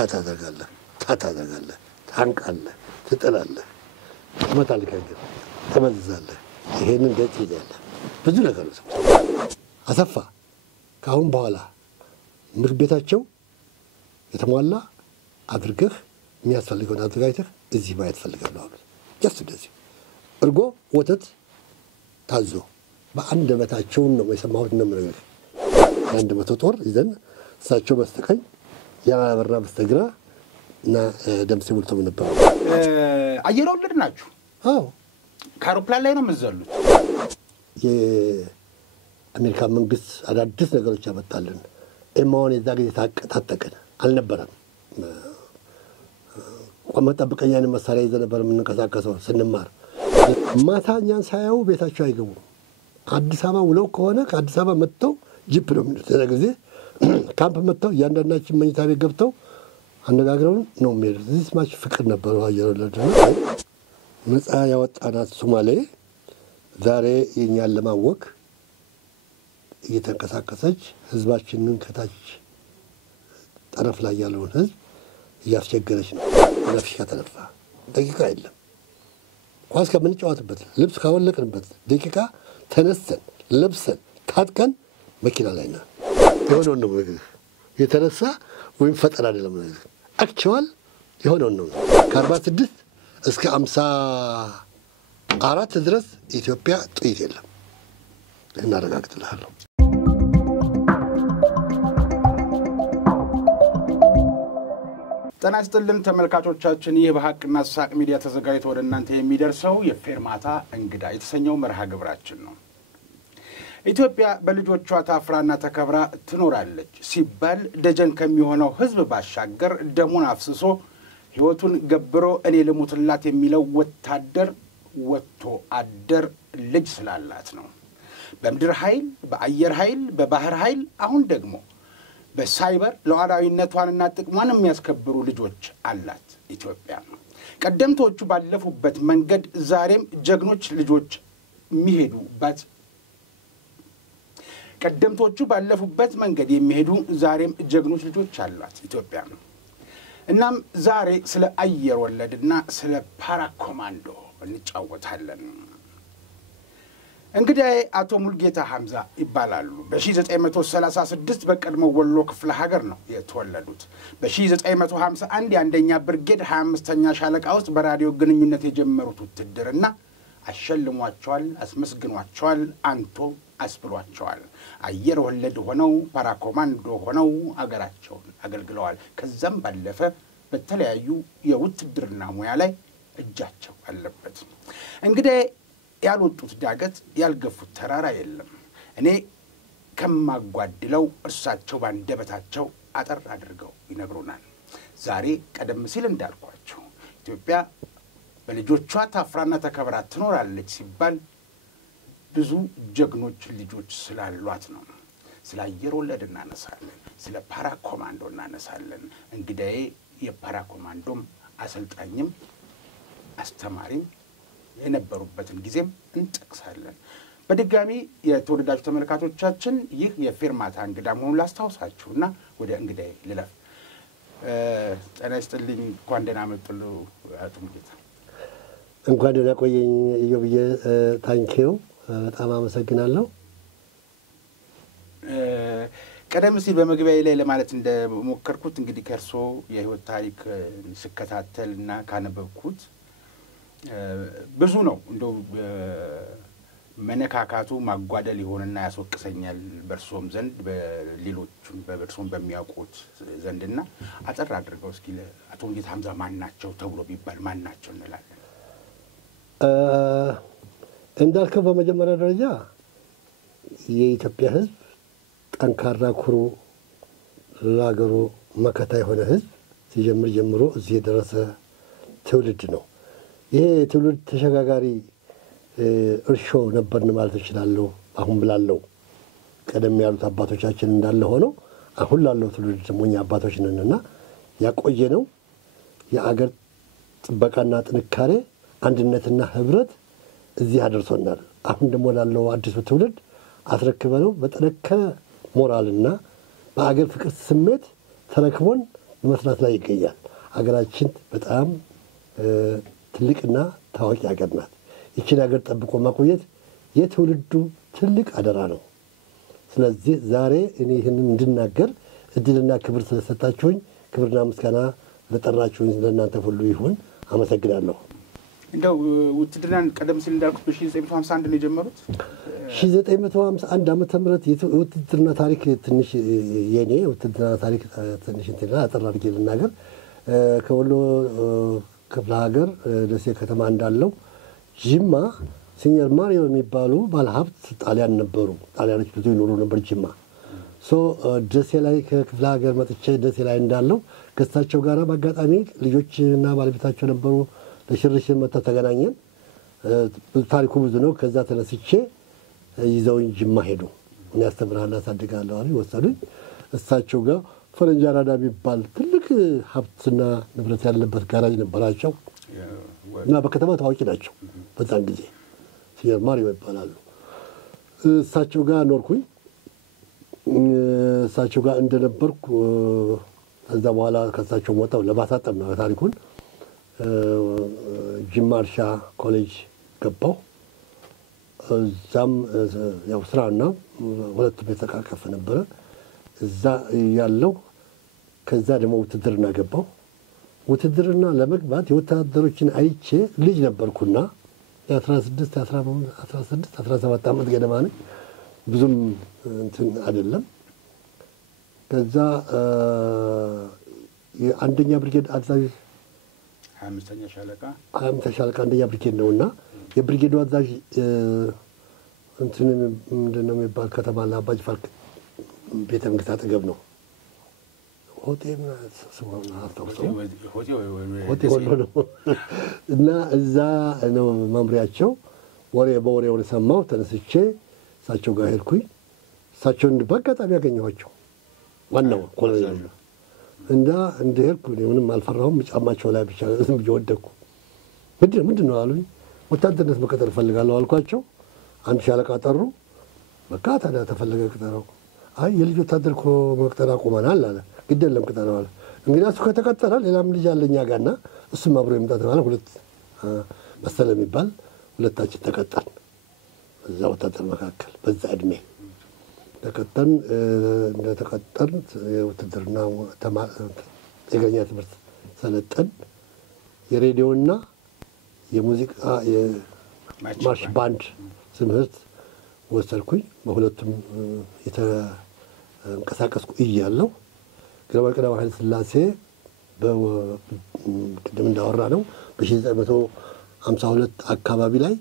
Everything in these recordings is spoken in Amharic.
ታታደርጋለህ ታንቃለህ ትጥላለህ ትመታለህ ተመዝዛለህ ይሄንን ገጽ ይዘህ ብዙ ነገር ነው አሰፋ ካሁን በኋላ ምርት ቤታቸው የተሟላ አድርገህ የሚያስፈልገውን አዘጋጅተህ እዚህ ማየት ፈልጋለሁ አሉ ጀስት እንደዚህ እርጎ ወተት ታዞ በአንድ በታቸው ነው የሰማሁት ነው ነገር አንድ መቶ ጦር ይዘን እሳቸው በስተቀኝ ያበራ በስተግራ እና ደምሴ ቡልቶ ነበር አየር ወለድ ናችሁ አዎ ካሮፕላን ላይ ነው የምትዘሉት የአሜሪካ መንግስት አዳዲስ ነገሮች ያመጣልን ኤማውን የዛ ጊዜ ታጠቀን አልነበረም ቆመጠብቀኛን መሳሪያ ይዘን ነበር የምንንቀሳቀሰው ስንማር ማታኛን ሳያው ቤታቸው አይገቡ አዲስ አበባ ውለው ከሆነ ከአዲስ አበባ መጥተው ጂፕ ነው የሚሉት ጊዜ ካምፕ መጥተው ያንዳንዳችን መኝታ ቤት ገብተው አነጋግረውን ነው የሚሄዱት እዚህ ማች ፍቅር ነበር አየር ወለድ ነፃ ያወጣናት ሶማሌ ዛሬ የኛን ለማወቅ እየተንቀሳቀሰች ህዝባችንን ከታች ጠረፍ ላይ ያለውን ህዝብ እያስቸገረች ነው ለፍሽካ ተነፋ ደቂቃ የለም ኳስ ከምንጫወትበት ልብስ ካወለቅንበት ደቂቃ ተነስተን ለብሰን ታጥቀን መኪና ላይ ነው የሆነው ነው የተነሳ ወይም ፈጠራ አይደለም አክቹዋል የሆነው ነው ከ46 እስከ 54 ድረስ ኢትዮጵያ ጥይት የለም እናረጋግጥልሃለሁ ጤና ይስጥልን ተመልካቾቻችን ይህ በሐቅና ሳቅ ሚዲያ ተዘጋጅቶ ወደ እናንተ የሚደርሰው የፌርማታ እንግዳ የተሰኘው መርሃ ግብራችን ነው ኢትዮጵያ በልጆቿ ታፍራና ተከብራ ትኖራለች ሲባል ደጀን ከሚሆነው ህዝብ ባሻገር ደሙን አፍስሶ ህይወቱን ገብሮ እኔ ልሙትላት የሚለው ወታደር ወጥቶ አደር ልጅ ስላላት ነው በምድር ኃይል በአየር ኃይል በባህር ኃይል አሁን ደግሞ በሳይበር ሉዓላዊነቷንና ጥቅሟን የሚያስከብሩ ልጆች አላት ኢትዮጵያ ቀደምቶቹ ባለፉበት መንገድ ዛሬም ጀግኖች ልጆች የሚሄዱበት ቀደምቶቹ ባለፉበት መንገድ የሚሄዱ ዛሬም ጀግኖች ልጆች አላት ኢትዮጵያ እናም ዛሬ ስለ አየር ወለድና ስለ ፓራ ኮማንዶ እንጫወታለን እንግዲህ አቶ ሙልጌታ ሐምዛ ይባላሉ በ1936 በቀድሞ ወሎ ክፍለ ሀገር ነው የተወለዱት በ1951 የአንደኛ ብርጌድ 25ኛ ሻለቃ ውስጥ በራዲዮ ግንኙነት የጀመሩት ውትድርና አሸልሟቸዋል አስመስግኗቸዋል አንቶ አስብሏቸዋል አየር ወለድ ሆነው ፓራ ኮማንዶ ሆነው አገራቸውን አገልግለዋል ከዛም ባለፈ በተለያዩ የውትድርና ሙያ ላይ እጃቸው አለበት እንግዲህ ያልወጡት ዳገት ያልገፉት ተራራ የለም እኔ ከማጓድለው እርሳቸው ባንደበታቸው አጠር አድርገው ይነግሩናል ዛሬ ቀደም ሲል እንዳልኳቸው ኢትዮጵያ በልጆቿ ታፍራና ተከብራ ትኖራለች ሲባል ብዙ ጀግኖች ልጆች ስላሏት ነው ስለ አየር ወለድ እናነሳለን ስለ ፓራ ኮማንዶ እናነሳለን እንግዲህ የፓራ ኮማንዶም አሰልጣኝም አስተማሪም የነበሩበትን ጊዜም እንጠቅሳለን በድጋሚ የተወደዳችሁ ተመልካቾቻችን ይህ የፌርማታ እንግዳ መሆኑን ላስታውሳችሁና ወደ እንግዳዬ ልለፍ ጤና ይስጥልኝ እንኳን ደህና መጡ አቶ ሙልጌታ እንኳን ደህና ቆየኝ ኢዮብዬ ታንኪው በጣም አመሰግናለሁ ቀደም ሲል በመግቢያዬ ላይ ለማለት እንደሞከርኩት እንግዲህ ከርሶ የህይወት ታሪክ ስከታተልና ካነበብኩት ብዙ ነው እንደው መነካካቱ ማጓደል ይሆንና ያስወቅሰኛል በርሶም ዘንድ በሌሎቹም በርሶም በሚያውቁት ዘንድና አጠር አድርገው እስኪ አቶ ሙልጌታ ሐምዛ ማን ናቸው ተብሎ ቢባል ማን ናቸው እንላለን እንዳልከው በመጀመሪያ ደረጃ የኢትዮጵያ ህዝብ ጠንካራ ኩሩ ለሀገሩ መከታ የሆነ ህዝብ ሲጀምር ጀምሮ እዚህ የደረሰ ትውልድ ነው ይሄ ትውልድ ተሸጋጋሪ እርሾ ነበርን ማለት እችላለሁ አሁን ብላለው ቀደም ያሉት አባቶቻችን እንዳለ ሆኖ አሁን ላለው ትውልድ ደግሞ እኛ አባቶች ነንና ያቆየነው የአገር ጥበቃና ጥንካሬ አንድነትና ህብረት እዚህ አድርሶናል አሁን ደግሞ ላለው አዲሱ ትውልድ አስረክበነው በተነከረ ሞራልና በአገር ፍቅር ስሜት ተረክቦን በመስራት ላይ ይገኛል። ሀገራችን በጣም ትልቅና ታዋቂ ሀገር ናት። ይችን ሀገር ጠብቆ ማቆየት የትውልዱ ትልቅ አደራ ነው። ስለዚህ ዛሬ እኔ ይህንን እንድናገር እድልና ክብር ስለሰጣችሁኝ ክብርና ምስጋና ለጠራችሁኝ ለእናንተ ሁሉ ይሁን። አመሰግናለሁ። እንደው ውትድርናን ቀደም ሲል እንዳልኩት በ1951 ነው የጀመሩት። 1951 ዓመተ ምህረት የውትድርና ታሪክ ትንሽ የኔ ውትድርና ታሪክ ትንሽ እንትና አጠር አድርጌ ልናገር። ከወሎ ክፍለ ሀገር ደሴ ከተማ እንዳለው ጅማ ሲኒየር ማሪዮ የሚባሉ ባለሀብት ጣሊያን ነበሩ። ጣሊያኖች ብዙ ይኖሩ ነበር ጅማ። ደሴ ላይ ከክፍለ ሀገር መጥቼ ደሴ ላይ እንዳለው ከእሳቸው ጋር በአጋጣሚ ልጆችና ባለቤታቸው ነበሩ። ለሽርሽር መጥተው ተገናኘን። ታሪኩ ብዙ ነው። ከዛ ተነስቼ ይዘውኝ ጅማ ሄዱ። እኔ አስተምርሃለሁ አሳድግሃለሁ አሉኝ። ወሰዱኝ። እሳቸው ጋር ፈረንጅ አራዳ የሚባል ትልቅ ሀብትና ንብረት ያለበት ጋራጅ ነበራቸው እና በከተማ ታዋቂ ናቸው በዛን ጊዜ። ሲኒየር ማሪዮ ይባላሉ። እሳቸው ጋር ኖርኩኝ። እሳቸው ጋር እንደነበርኩ ከዛ በኋላ ከእሳቸው ወጣሁ። ለማሳጠር ነው ታሪኩን። ጅማ እርሻ ኮሌጅ ገባሁ። እዛም ያው ስራና ሁለቱም የተቃቀፈ ነበረ። እዛ ያለው ከዛ ደግሞ ውትድርና ገባሁ። ውትድርና ለመግባት የወታደሮችን አይቼ ልጅ ነበርኩና የ16 17 ዓመት ገደማ ነኝ። ብዙም እንትን አይደለም። ከዛ የአንደኛ ብርጌድ አዛዥ 25ኛ ሻለቃ 25ኛ ሻለቃ አንደኛ ብርጌድ ነውና የብርጌዱ አዛዥ እንትን ምንድነው የሚባል ከተማ ለአባጅ ፋርክ ቤተ መንግስት አጠገብ ነው። ሆቴል ሆቴል እና እዛ ነው መምሪያቸው። በወሬው ሰማሁ። ተነስቼ እሳቸው ጋር ሄድኩኝ። እሳቸውን በአጋጣሚ ያገኘኋቸው ዋናው ኮሎኔል ነው። እንደሄድኩ ምንም አልፈራሁም። ጫማቸው ላይ ብቻ ዝም ብዬ ወደቅኩ። ምንድን ነው አሉኝ። ወታደርነት መቀጠር እፈልጋለሁ አልኳቸው። አንድ ሻለቃ ጠሩ። በቃ ታዲያ ተፈለገ ቅጠረው። አይ የልጅ ወታደር እኮ መቅጠር አቁመናል አለ። ግድ የለም ቅጠረው አለ። እንግዲህ እሱ ከተቀጠረ ሌላም ልጅ አለኝ ጋርና እሱም አብሮ ይምጣት ማለት ሁለት መሰለ የሚባል ሁለታችን ተቀጠርን። እዛ ወታደር መካከል በዛ እድሜ ተቀጠርን። እንደተቀጠርን የውትድርና የእግረኛ ትምህርት ሰለጠን። የሬዲዮና የሙዚቃ የማርሽ ባንድ ትምህርት ወሰድኩኝ። በሁለቱም የተንቀሳቀስኩ እያለሁ ግርማዊ ቀዳማዊ ኃይለ ሥላሴ ቅድም እንዳወራ ነው በ1952 አካባቢ ላይ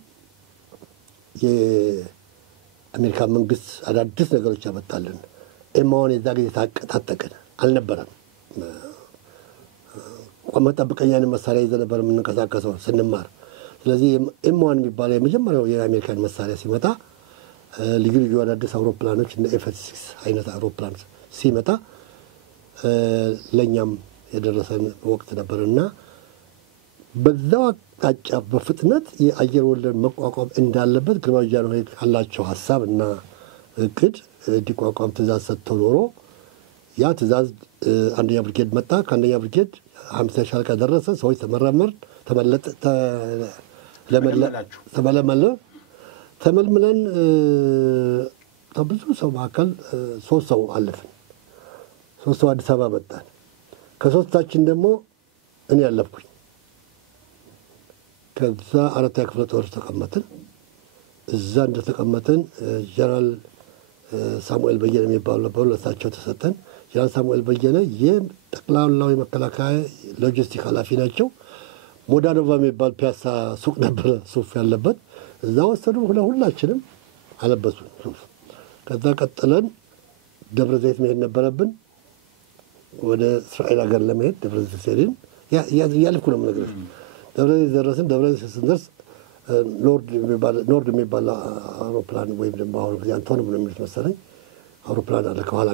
የአሜሪካ መንግስት አዳዲስ ነገሮች ያመጣልን። ኤማዋን የዛ ጊዜ ታጠቅን አልነበረም። መጠብቀኛን መሳሪያ ይዘን ነበር የምንንቀሳቀሰው ስንማር። ስለዚህ ኤማዋን የሚባለው የመጀመሪያው የአሜሪካን መሳሪያ ሲመጣ ልዩ ልዩ አዳዲስ አውሮፕላኖች እንደ ኤፍ-6 አይነት አውሮፕላን ሲመጣ ለእኛም የደረሰን ወቅት ነበርና በዛው አቅጣጫ በፍጥነት የአየር ወለድ መቋቋም እንዳለበት ግርማዊ ጃንሆይ ካላቸው ሀሳብ እና እቅድ እንዲቋቋም ትእዛዝ ሰጥተው ኖሮ ያ ትእዛዝ አንደኛ ብርጌድ መጣ። ከአንደኛ ብርጌድ 50 ሻለቃ ደረሰ። ሰዎች ተመልምለን ከብዙ ሰው መካከል 3 ሰው አለፍን። 3 ሰው አዲስ አበባ መጣን። ከሶስታችን ደግሞ እኔ ያለፍኩኝ። ከዛ 4ኛ ክፍለ ጦር ተቀመጥን። እዛ እንደተቀመጥን ጀነራል ሳሙኤል በየነ የሚባሉ ነበሩ። ለእሳቸው ተሰጠን። ጀነራል ሳሙኤል በየነ የጠቅላላው የመከላከያ ሎጂስቲክ ኃላፊ ናቸው። ሞዳኖቫ የሚባል ፒያሳ ሱቅ ነበረ ሱፍ ያለበት። እዛ ወሰዱ። ሁላችንም አለበሱን ሱፍ። ከዛ ቀጥለን ደብረ ዘይት መሄድ ነበረብን። ወደ እስራኤል ሀገር ለመሄድ ደብረ ዘይት ሄድን። ያልኩ ነው የምነግርህ። ደብረ ዘይት ደረስን። ደብረ ዘይት ስንደርስ ኖርድ የሚባል አውሮፕላን ወይም ደግሞ አሁን ጊዜ አንቶኖቭ ነው የሚሉት መሰለኝ አውሮፕላን አለ። ከኋላ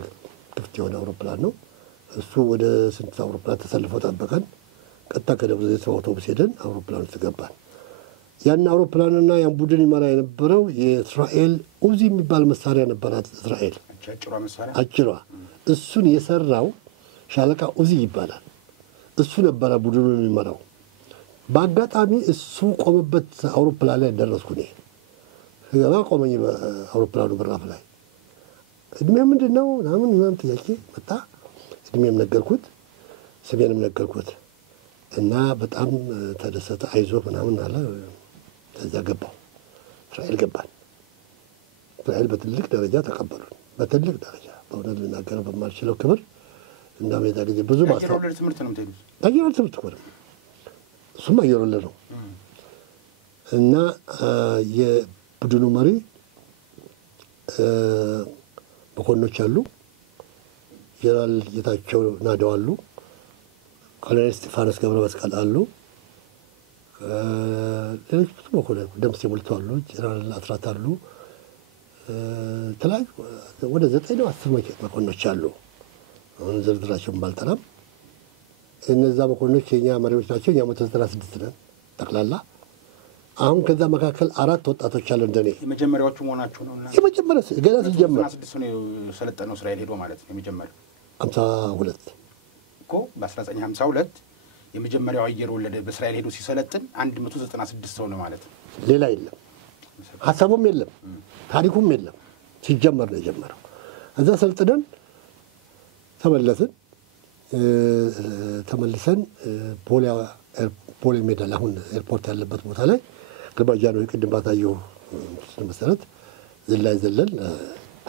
ክፍት የሆነ አውሮፕላን ነው እሱ። ወደ ስንት አውሮፕላን ተሰልፈው ጠበቀን። ቀጥታ ከደብረ ዘይት አውቶቡስ ሄደን አውሮፕላን ውስጥ ገባን። ያን አውሮፕላንና ያን ቡድን ይመራ የነበረው የእስራኤል ኡዚ የሚባል መሳሪያ ነበራት እስራኤል አጭሯ። እሱን የሰራው ሻለቃ ኡዚ ይባላል። እሱ ነበረ ቡድኑን የሚመራው። በአጋጣሚ እሱ ቆመበት አውሮፕላን ላይ ደረስኩ። እኔ ገባ ቆመኝ በአውሮፕላኑ በራፍ ላይ እድሜ ምንድን ነው ምናምን ጥያቄ መጣ። እድሜም ነገርኩት፣ ስሜንም ነገርኩት እና በጣም ተደሰተ። አይዞህ ምናምን አለ። ከዚያ ገባሁ። እስራኤል ገባን። እስራኤል በትልቅ ደረጃ ተቀበሉን። በትልቅ ደረጃ በእውነት ልናገር በማልችለው ክብር እና ሜዳ ጊዜ ብዙ ማስተዋል ትምህርት ነው የምትሄዱት? አየር ወለድ ትምህርት ነው። እሱም አየር ወለድ ነው እና የቡድኑ መሪ መኮንኖች አሉ። ጀነራል ጌታቸው ናደው አሉ። ኮሎኔል እስጢፋኖስ ገብረ መስቀል አሉ። ሌሎች ብዙ መኮንኖች ደምሴ ሞልቶ አሉ። ጀነራል አስራት አሉ። ተለያዩ ወደ 9 ነው 10 መኮንኖች አሉ። አሁን ዝርዝራቸውን ባልጠራም እነዛ መኮንኖች የኛ መሪዎች ናቸው። እኛ 196 ነን ጠቅላላ። አሁን ከዛ መካከል 4 ወጣቶች አሉ እንደኔ። የመጀመሪያዎቹ መሆናችሁ ነው? የመጀመሪያ ገና ሲጀመር 96 ነው የሰለጠነው እስራኤል ሄዶ ማለት ነው። የመጀመሪያው 52 እኮ በ1952 የመጀመሪያው አየር ወለድ በእስራኤል ሄዶ ሲሰለጥን 196 ሰው ነው ማለት ነው። ሌላ የለም፣ ሀሳቡም የለም፣ ታሪኩም የለም። ሲጀመር ነው የጀመረው። እዛ ሰልጥነን ተመለስን። ተመልሰን ቦሌ ሜዳ ላይ አሁን ኤርፖርት ያለበት ቦታ ላይ ግርማጃ ነው የቅድም ባታየው መሰረት ዝላይ ዘለል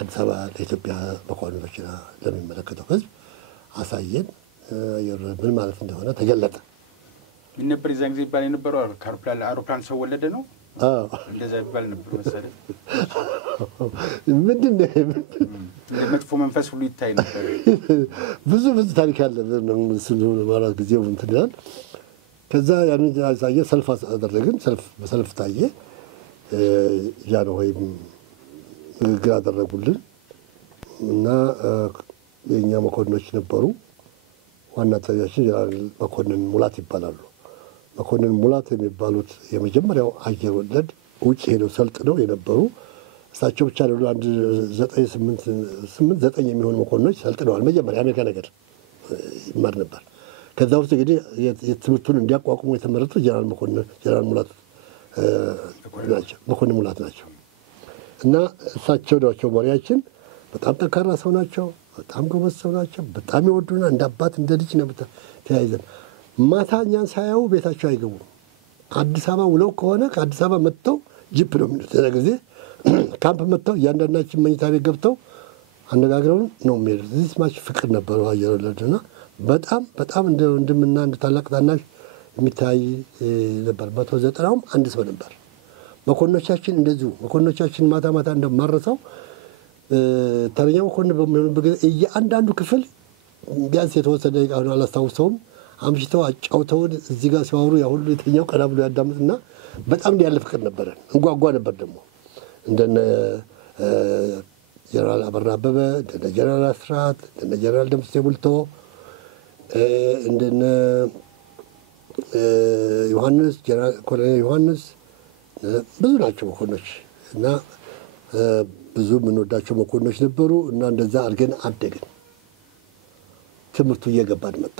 አዲስ አበባ ለኢትዮጵያ መኳንኖችና ለሚመለከተው ሕዝብ አሳየን። ምን ማለት እንደሆነ ተገለጠ። ምን ነበር የዛን ጊዜ ይባል የነበረው? አውሮፕላን ሰው ወለደ ነው እንደዛ ይባል ነበር መሰለኝ። ምንድን ነው መጥፎ መንፈስ ሁሉ ይታይ ነበር። ብዙ ታሪክ አለ ነው ማለት ጊዜው እንትን ይላል። ከዛ ያንን ያሳየ ሰልፍ አደረግን። በሰልፍ ታየ። ጃኖ ወይም ንግግር አደረጉልን እና የእኛ መኮንኖች ነበሩ። ዋና አዛዣችን ጀነራል መኮንን ሙላት ይባላሉ። መኮንን ሙላት የሚባሉት የመጀመሪያው አየር ወለድ ውጭ ሄደው ሰልጥነው የነበሩ እሳቸው ብቻ ነው። 9 የሚሆኑ መኮንኖች ሰልጥነዋል። መጀመሪያ አሜሪካ ነገር ይማር ነበር። ከዛ ውስጥ እንግዲህ የትምህርቱን እንዲያቋቁሙ የተመረጡ ጀነራል ሙላት ናቸው፣ መኮንን ሙላት ናቸው። እና እሳቸው ናቸው መሪያችን። በጣም ጠንካራ ሰው ናቸው። በጣም ጎበዝ ሰው ናቸው። በጣም ይወዱና እንደ አባት እንደ ልጅ ነው ተያይዘን። ማታ እኛን ሳያዩ ቤታቸው አይገቡም። አዲስ አበባ ውለው ከሆነ ከአዲስ አበባ መጥተው ጂፕ ነው የሚሉት። ዛ ጊዜ ካምፕ መጥተው እያንዳንዳችን መኝታ ቤት ገብተው አነጋግረውን ነው የሚሄዱት። እዚህ ስማች ፍቅር ነበረው አየር ወለድና በጣም እንደ ወንድምና እንደ ታላቅ ታናሽ የሚታይ ነበር። 190ም አንድ ሰው ነበር። መኮንኖቻችን እንደዚሁ መኮንኖቻችን ማታ እንደማረሰው ተረኛ መኮንን በሚሆንበት ጊዜ እያንዳንዱ ክፍል ቢያንስ የተወሰነ ደቂቃ ሆኖ አላስታውሰውም አምሽተው አጫውተውን እዚህ ጋር ሲያወሩ ያ ሁሉ የተኛው ቀና ብሎ ያዳምጥና በጣም እንዲያለ ፍቅር ነበረን። እንጓጓ ነበር ደግሞ እንደነ ጀነራል አበራ አበበ፣ እንደነ ጀነራል አስራት፣ እንደነ ጀነራል ደምሴ ቡልቶ፣ እንደነ ዮሐንስ ኮሎኔል ዮሐንስ ብዙ ናቸው መኮንኖች እና ብዙ የምንወዳቸው መኮንኖች ነበሩ እና እንደዛ አድርገን አደግን። ትምህርቱ እየገባን መጣ።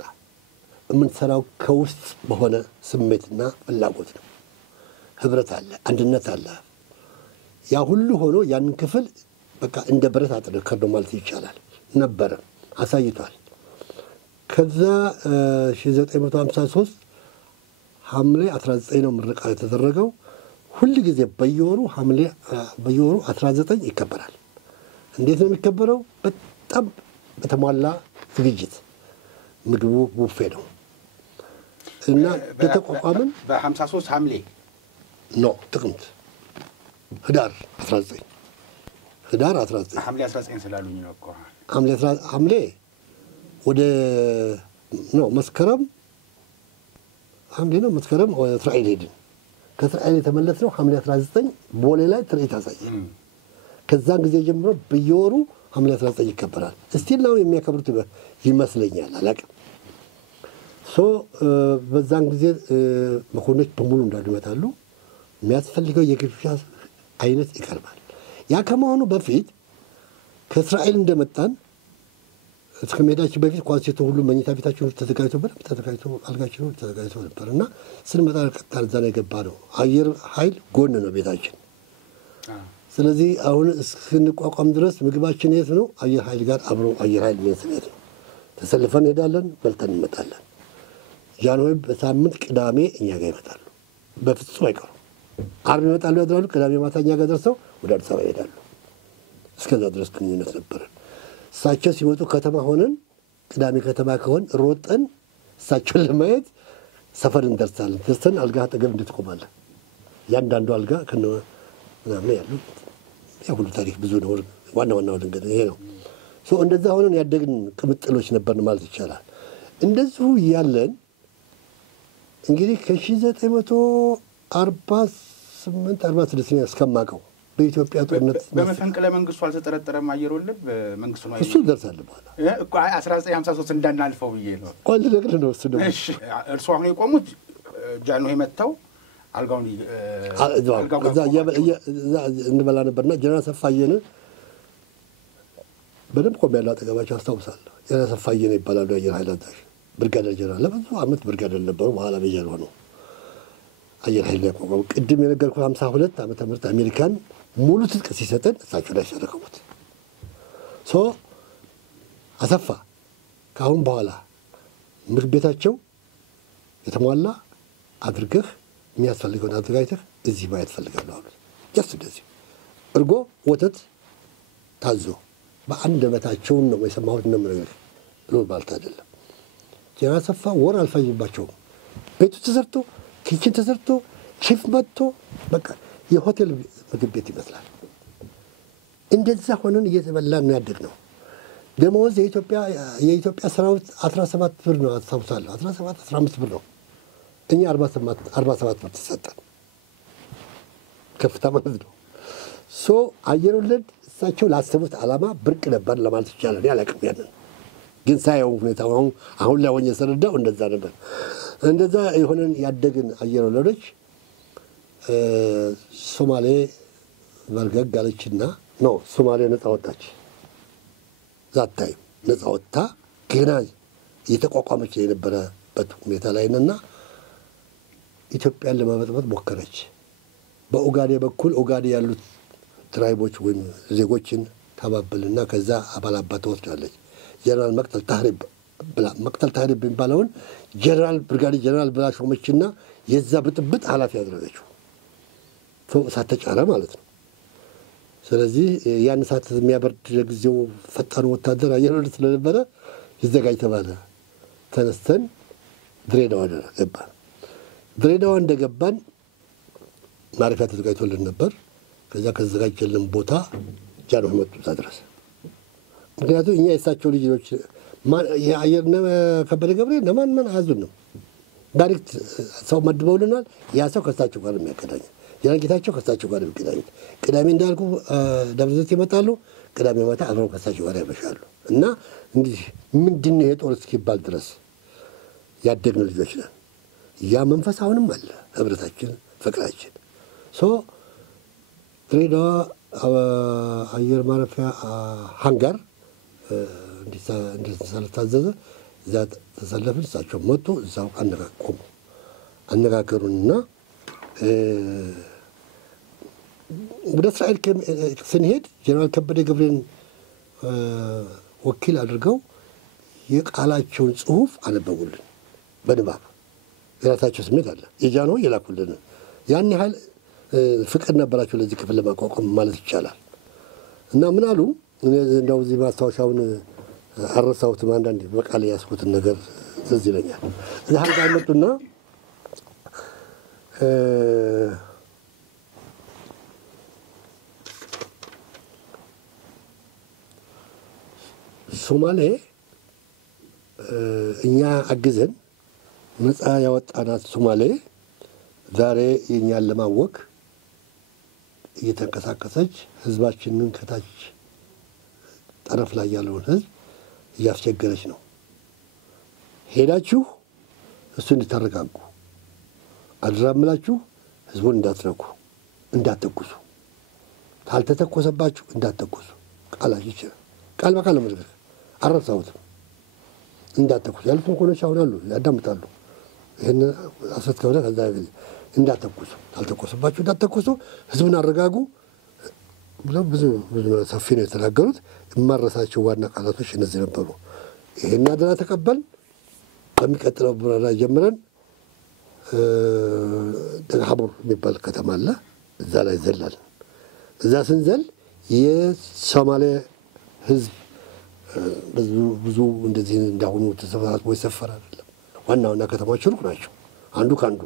የምንሰራው ከውስጥ በሆነ ስሜትና ፍላጎት ነው። ህብረት አለ፣ አንድነት አለ። ያ ሁሉ ሆኖ ያንን ክፍል በቃ እንደ ብረት አጥንከር ነው ማለት ይቻላል ነበረ አሳይቷል። ከዛ 1953 ሐምሌ 19 ነው ምረቃ የተደረገው። ሁል ጊዜ በየወሩ 19 ይከበራል። እንዴት ነው የሚከበረው? በጣም በተሟላ ዝግጅት ምግቡ ቡፌ ነው እና የተቋቋመን በ53 ሐምሌ ነው ጥቅምት ህዳር 19 ሐምሌ 19 ስላሉኝ ነው እኮ ሐምሌ ወደ ነው መስከረም ሐምሌ ነው መስከረም ወደ እስራኤል ሄድን። ከእስራኤል የተመለስነው ሐምሌ 19 ቦሌ ላይ ትርኢት አሳየን። ከዛን ጊዜ ጀምሮ በየወሩ ሐምሌ 19 ይከበራል። እስቲል ነው የሚያከብሩት ይመስለኛል፣ አላውቅም። በዛን ጊዜ መኮንኖች በሙሉ እንዳሉ ይመጣሉ። የሚያስፈልገው የግብዣ አይነት ይቀርባል። ያ ከመሆኑ በፊት ከእስራኤል እንደመጣን እስከመሄዳችን በፊት ኳንሴቶ ሁሉ መኝታ ቤታችን ተዘጋጅቶ በደንብ ተዘጋጅቶ አልጋችን ሁሉ ተዘጋጅቶ ነበር እና ስንመጣ ቀጥታ እዛ ነው የገባ ነው። አየር ኃይል ጎን ነው ቤታችን። ስለዚህ አሁን እስክንቋቋም ድረስ ምግባችን የት ነው? አየር ኃይል ጋር አብሮ አየር ኃይል ቤት ነው። ተሰልፈን እንሄዳለን፣ በልተን እንመጣለን። ጃንሆይ በሳምንት ቅዳሜ እኛ ጋር ይመጣሉ። በፍጹም አይቀሩም። ዓርብ ይመጣሉ፣ ያድራሉ። ቅዳሜ ማታ እኛ ጋር ደርሰው ወደ አዲስ አበባ ይሄዳሉ። እስከዛ ድረስ ግንኙነት ነበረን። እሳቸው ሲመጡ ከተማ ሆነን ቅዳሜ ከተማ ከሆን ሮጠን እሳቸውን ለማየት ሰፈር እንደርሳለን። ደርሰን አልጋ አጠገብ እንድትቆማለን። ያንዳንዱ አልጋ ከነ ምናምን ያሉ ያ ሁሉ ታሪክ ብዙ ነው። ዋና ዋናው ድንገት ይሄ ነው። እንደዛ ሆነን ያደግን ቅምጥሎች ነበርን ማለት ይቻላል። እንደዚሁ እያለን እንግዲህ ከ1948 46 እስከማውቀው በኢትዮጵያ ጦርነት በመፈንቅለ መንግስቱ አልተጠረጠረም አየር ወለድ በመንግስቱ ነው እሱ ደርሳል በኋላ እኮ 1953 እንዳናልፈው ብዬ ነው። ቆል ነገር ነው እሱ ነው። እሺ እርሱ አሁን የቆሙት ጃንሆይ መተው አልጋውን እዛ እንበላ ነበርና ጀነራል ሰፋየን በደንብ ቆም ያለው አጠገባቸው አስታውሳለሁ። ጀነራል ሰፋየን ይባላሉ። አየር ኃይል አዛዥ ብርጋዴር ጀነራል ለብዙ ዓመት ብርጋዴር ነበሩ። በኋላ ሜጀር ሆነው አየር ኃይል ያቋቋሙ። ቅድም የነገርኩህ 52 ዓመተ ምህረት አሜሪካን ሙሉ ትጥቅ ሲሰጠን እሳቸው ላይ ያደረጉት አሰፋ ከአሁን በኋላ ምግብ ቤታቸው የተሟላ አድርገህ የሚያስፈልገውን አዘጋጅተህ እዚህ ማየት ፈልጋለሁ አሉት። ጀስት እንደዚህ እርጎ ወተት ታዞ በአንደበታቸውን ነው የሰማሁት። እንደምነግርህ ብሎ ማለት አይደለም። ጀነራል አሰፋ ወር አልፈጅባቸውም። ቤቱ ተሰርቶ ኪችን ተሰርቶ ቺፍ መጥቶ በቃ የሆቴል ምግብ ቤት ይመስላል። እንደዛ ሆነን እየተበላን ነው ያደግነው። ደሞዝ የኢትዮጵያ ሰራዊት 17 ብር ነው አስታውሳለሁ። 17 15 ብር ነው። እኛ 47 ብር ተሰጠን። ከፍታ ማለት ነው። አየር ወለድ እሳቸው ላሰቡት ዓላማ ብርቅ ነበር ለማለት ይቻላል። ያላቅም ያንን ግን ሳየው ሁኔታው አሁን ላይ ሆኜ ስረዳው እንደዛ ነበር። እንደዛ የሆነን ያደግን አየር ወለዶች ሶማሌ በርገግ አለችና ሶማሌ ነፃ ወጣች። ዛታይ ነፃ ወጣ ገና እየተቋቋመች የነበረበት ሁኔታ ላይ ነና ኢትዮጵያን ለማበጥበጥ ሞከረች። በኡጋዴ በኩል ኡጋዴ ያሉት ትራይቦች ወይም ዜጎችን ታባብልና ከዛ አባላባ ተወስዳለች። ጀነራል መቅተል ታህሪብ የሚባለውን ብርጋዴር ጀነራል ብላ ሾመችና የዛ ብጥብጥ ኃላፊ ያደረገችው እሳት ተጫረ ማለት ነው። ስለዚህ ያን እሳት የሚያበርድ ለጊዜው ፈጣኑ ወታደር አየር ወለድ ስለነበረ ይዘጋጅ ተባለ። ተነስተን ድሬዳዋ ገባን። ድሬዳዋ እንደገባን ማረፊያ ተዘጋጅቶልን ነበር። ከዛ ከተዘጋጀልን ቦታ ጃንሆይ መጡ እዛ ድረስ። ምክንያቱም እኛ የእሳቸው ልጆች የአየር ከበደ ገብርኤል ለማን አያዙንም። ዳይሬክት ሰው መድበውልናል። ያ ሰው ከእሳቸው ጋር የሚያገናኝ ጀነራል ጌታቸው ከእሳቸው ጋር የሚገናኝ ቅዳሜ እንዳልኩ ደብረ ዘይት ይመጣሉ። ቅዳሜ ማታ አብረው ከእሳቸው ጋር ያመሻሉ። እና እንዲህ ምንድን ነው የጦር እስኪባል ድረስ ያደግን ልጆች ነን። ያ መንፈስ አሁንም አለ፣ ህብረታችን፣ ፍቅራችን። ድሬዳዋ አየር ማረፊያ ሃንጋር እንዲታዘዘ እዛ ተሰለፍን። እሳቸው መጡ። እዛው አነጋገሩንና ወደ እስራኤል ስንሄድ ጀነራል ከበደ ገብሬን ወኪል አድርገው የቃላቸውን ጽሑፍ አነበቡልን በንባብ። የራሳቸው ስሜት አለ። የጃንሆይ የላኩልን ያን ያህል ፍቅር ነበራቸው ለዚህ ክፍል ለማቋቋም ማለት ይቻላል። እና ምን አሉ? እንደው እዚህ ማስታወሻውን አረሳሁትም። አንዳንዴ በቃል ያስኩትን ነገር ትዝ ይለኛል። እዚህ አንድ አመጡና ሶማሌ እኛ አግዘን ነፃ ያወጣናት ሶማሌ ዛሬ የኛን ለማወክ እየተንቀሳቀሰች ህዝባችንን ከታች ጠረፍ ላይ ያለውን ህዝብ እያስቸገረች ነው። ሄዳችሁ እሱ እንድታረጋጉ አድራምላችሁ ህዝቡን እንዳትነኩ፣ እንዳትተኩሱ፣ ካልተተኮሰባችሁ እንዳትተኩሱ ቃላችሁ ይችላል። ቃል በቃል ለመድረግ አረሳሁትም። እንዳትተኩስ ያሉት መኮንኖች አሁን አሉ ያዳምጣሉ። ይሄን አሰት ከሆነ ከዛ እንዳትተኩሱ አልተኮሰባችሁ እንዳትተኩሱ ህዝብን አረጋጉ ብለው ብዙ ሰፊ ነው የተናገሩት። የማረሳቸው ዋና ቃላቶች እነዚህ ነበሩ። ይሄን አደራ ተቀበል በሚቀጥለው ብራራ ጀምረን ደጋሃቡር የሚባል ከተማ አለ እዛ ላይ ዘላል። እዛ ስንዘል የሶማሌ ህዝብ ብዙ እንደዚህ እንዳሁኑ ተሰባስቦ ይሰፈር አይደለም። ዋና ከተማዎች ሩቅ ናቸው አንዱ ካንዱ።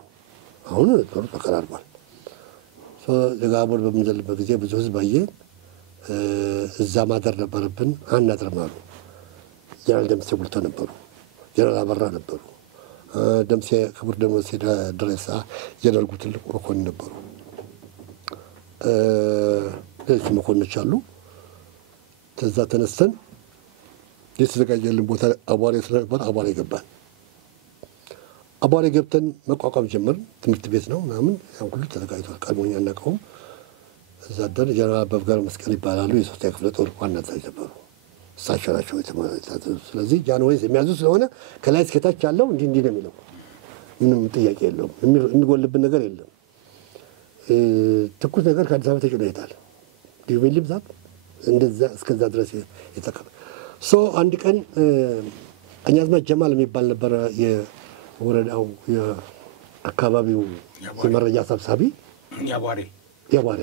አሁን ጦር ተቀራርቧል። ደጋሃቡር በምንዘልበት ጊዜ ብዙ ህዝብ አየን። እዛ ማደር ነበረብን። አናድርም አሉ። ጀነራል ደምሴ ቡልቶ ነበሩ፣ ጀነራል አበራ ነበሩ፣ ደምሴ ክቡር ደምሴ ድሬሳ ጀነራል ትልቁ መኮንን ነበሩ። ሌሎች መኮንኖች አሉ። ከዛ ተነስተን የተዘጋጀልን ቦታ አቧሬ ስለነበር አቧሬ ገባን። አቧሬ ገብተን መቋቋም ጀመርን። ትምህርት ቤት ነው ምናምን ያን ሁሉ ተዘጋጅቷል። ቀድሞኛ እናውቀውም። እዛ ደር ጀነራል በፍቃዱ መስቀል ይባላሉ። የሶስተኛ ክፍለ ጦር ዋና አዛዥ ነበሩ። እሳቸው ናቸው የተማሪው። ስለዚህ ጃንሆይስ የሚያዙ ስለሆነ ከላይ እስከታች ያለው እንዲህ ነው የሚለው። ምንም ጥያቄ የለውም። የሚጎልብን ነገር የለም። ትኩስ ነገር ከአዲስ አበባ ተጭኖ ይሄዳል። ዲቪሊ ብዛት እንደዛ እስከዛ ድረስ የተቀበለ አንድ ቀን ቀኛዝማች ጀማል የሚባል ነበረ የወረዳው የአካባቢው የመረጃ ሰብሳቢ ያቧሬ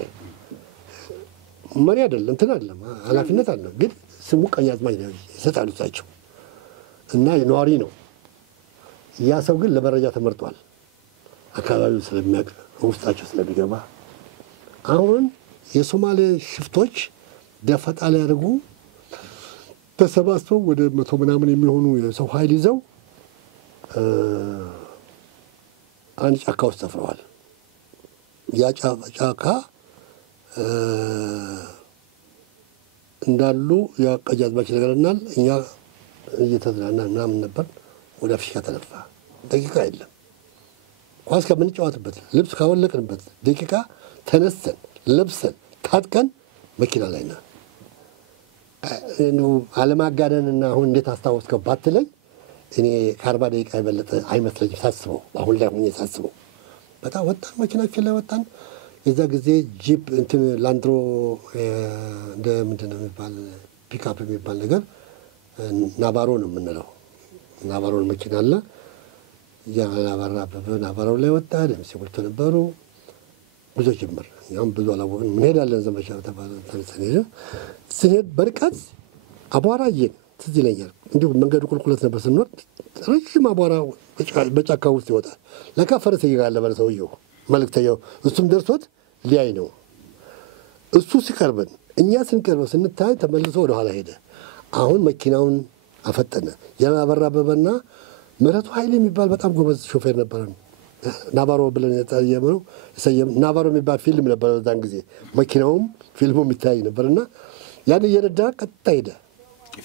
መሪ አይደለም እንትን አይደለም ኃላፊነት አለ ግን ስሙ ቀኛዝማች ነው ይሰጣሉ እሳቸው እና ነዋሪ ነው። ያ ሰው ግን ለመረጃ ተመርጧል። አካባቢው ስለሚያውቅ ውስጣቸው ስለሚገባ አሁን የሶማሌ ሽፍቶች ደፈጣ ላይ ያደርጉ ተሰባስበው ወደ 100 ምናምን የሚሆኑ የሰው ኃይል ይዘው አንድ ጫካ ውስጥ ሰፍረዋል። ያ ጫካ እንዳሉ ያ ቀኛዝማች ነገርናል። እኛ እየተዝናናን ምናምን ነበር። ወደ አፍሪካ ተነፋ። ደቂቃ የለም። ኳስ ከምንጫወትበት ልብስ ካወለቅንበት ደቂቃ ተነስተን ለብሰን ታጥቀን መኪና ላይ ነን። አለማጋነንና አሁን እንዴት አስታወስከው ባትለኝ እኔ ከ40 ደቂቃ የበለጠ አይመስለኝም ሳስበው። አሁን ላይ ሆኜ ሳስበው በጣም ወጣን፣ መኪናችን ላይ ወጣን። የዛ ጊዜ ጂፕ እንትን ላንድሮ እንደ ምንድን ነው የሚባል ፒክአፕ የሚባል ነገር ናባሮ ነው የምንለው። ናባሮን መኪና አለ። ያላባራ ናባሮ ላይ ወጣ። ደምሴ ቡልቶ ነበሩ። ጉዞ ጀመር። እኛም ብዙ አላወቅንም። እንሄዳለን ዘመቻ ተባለ። ስንሄድ በርቀት አቧራ አየን። ትዝ ይለኛል። እንዲሁ መንገዱ ቁልቁለት ነበር። ስንወርድ ረጅም አቧራ በጫካ ውስጥ ይወጣል። ለካ ፈረሰኛ ጋር አለ ሰውየው መልእክተኛው። እሱም ደርሶት ሊያይ ነው። እሱ ሲቀርበን እኛ ስንቀርበው ስንታይ ተመልሶ ወደኋላ ሄደ። አሁን መኪናውን አፈጠነ። ጀነራል አበራ አበበና ምህረቱ ኃይሌ የሚባል በጣም ጎበዝ ሾፌር ነበረ። ናባሮ ብለን የሰየምነው ናባሮ የሚባል ፊልም ነበር በዛን ጊዜ። መኪናውም ፊልሙም ይታይ ነበርና ያን እየነዳ ቀጥታ ሄደ።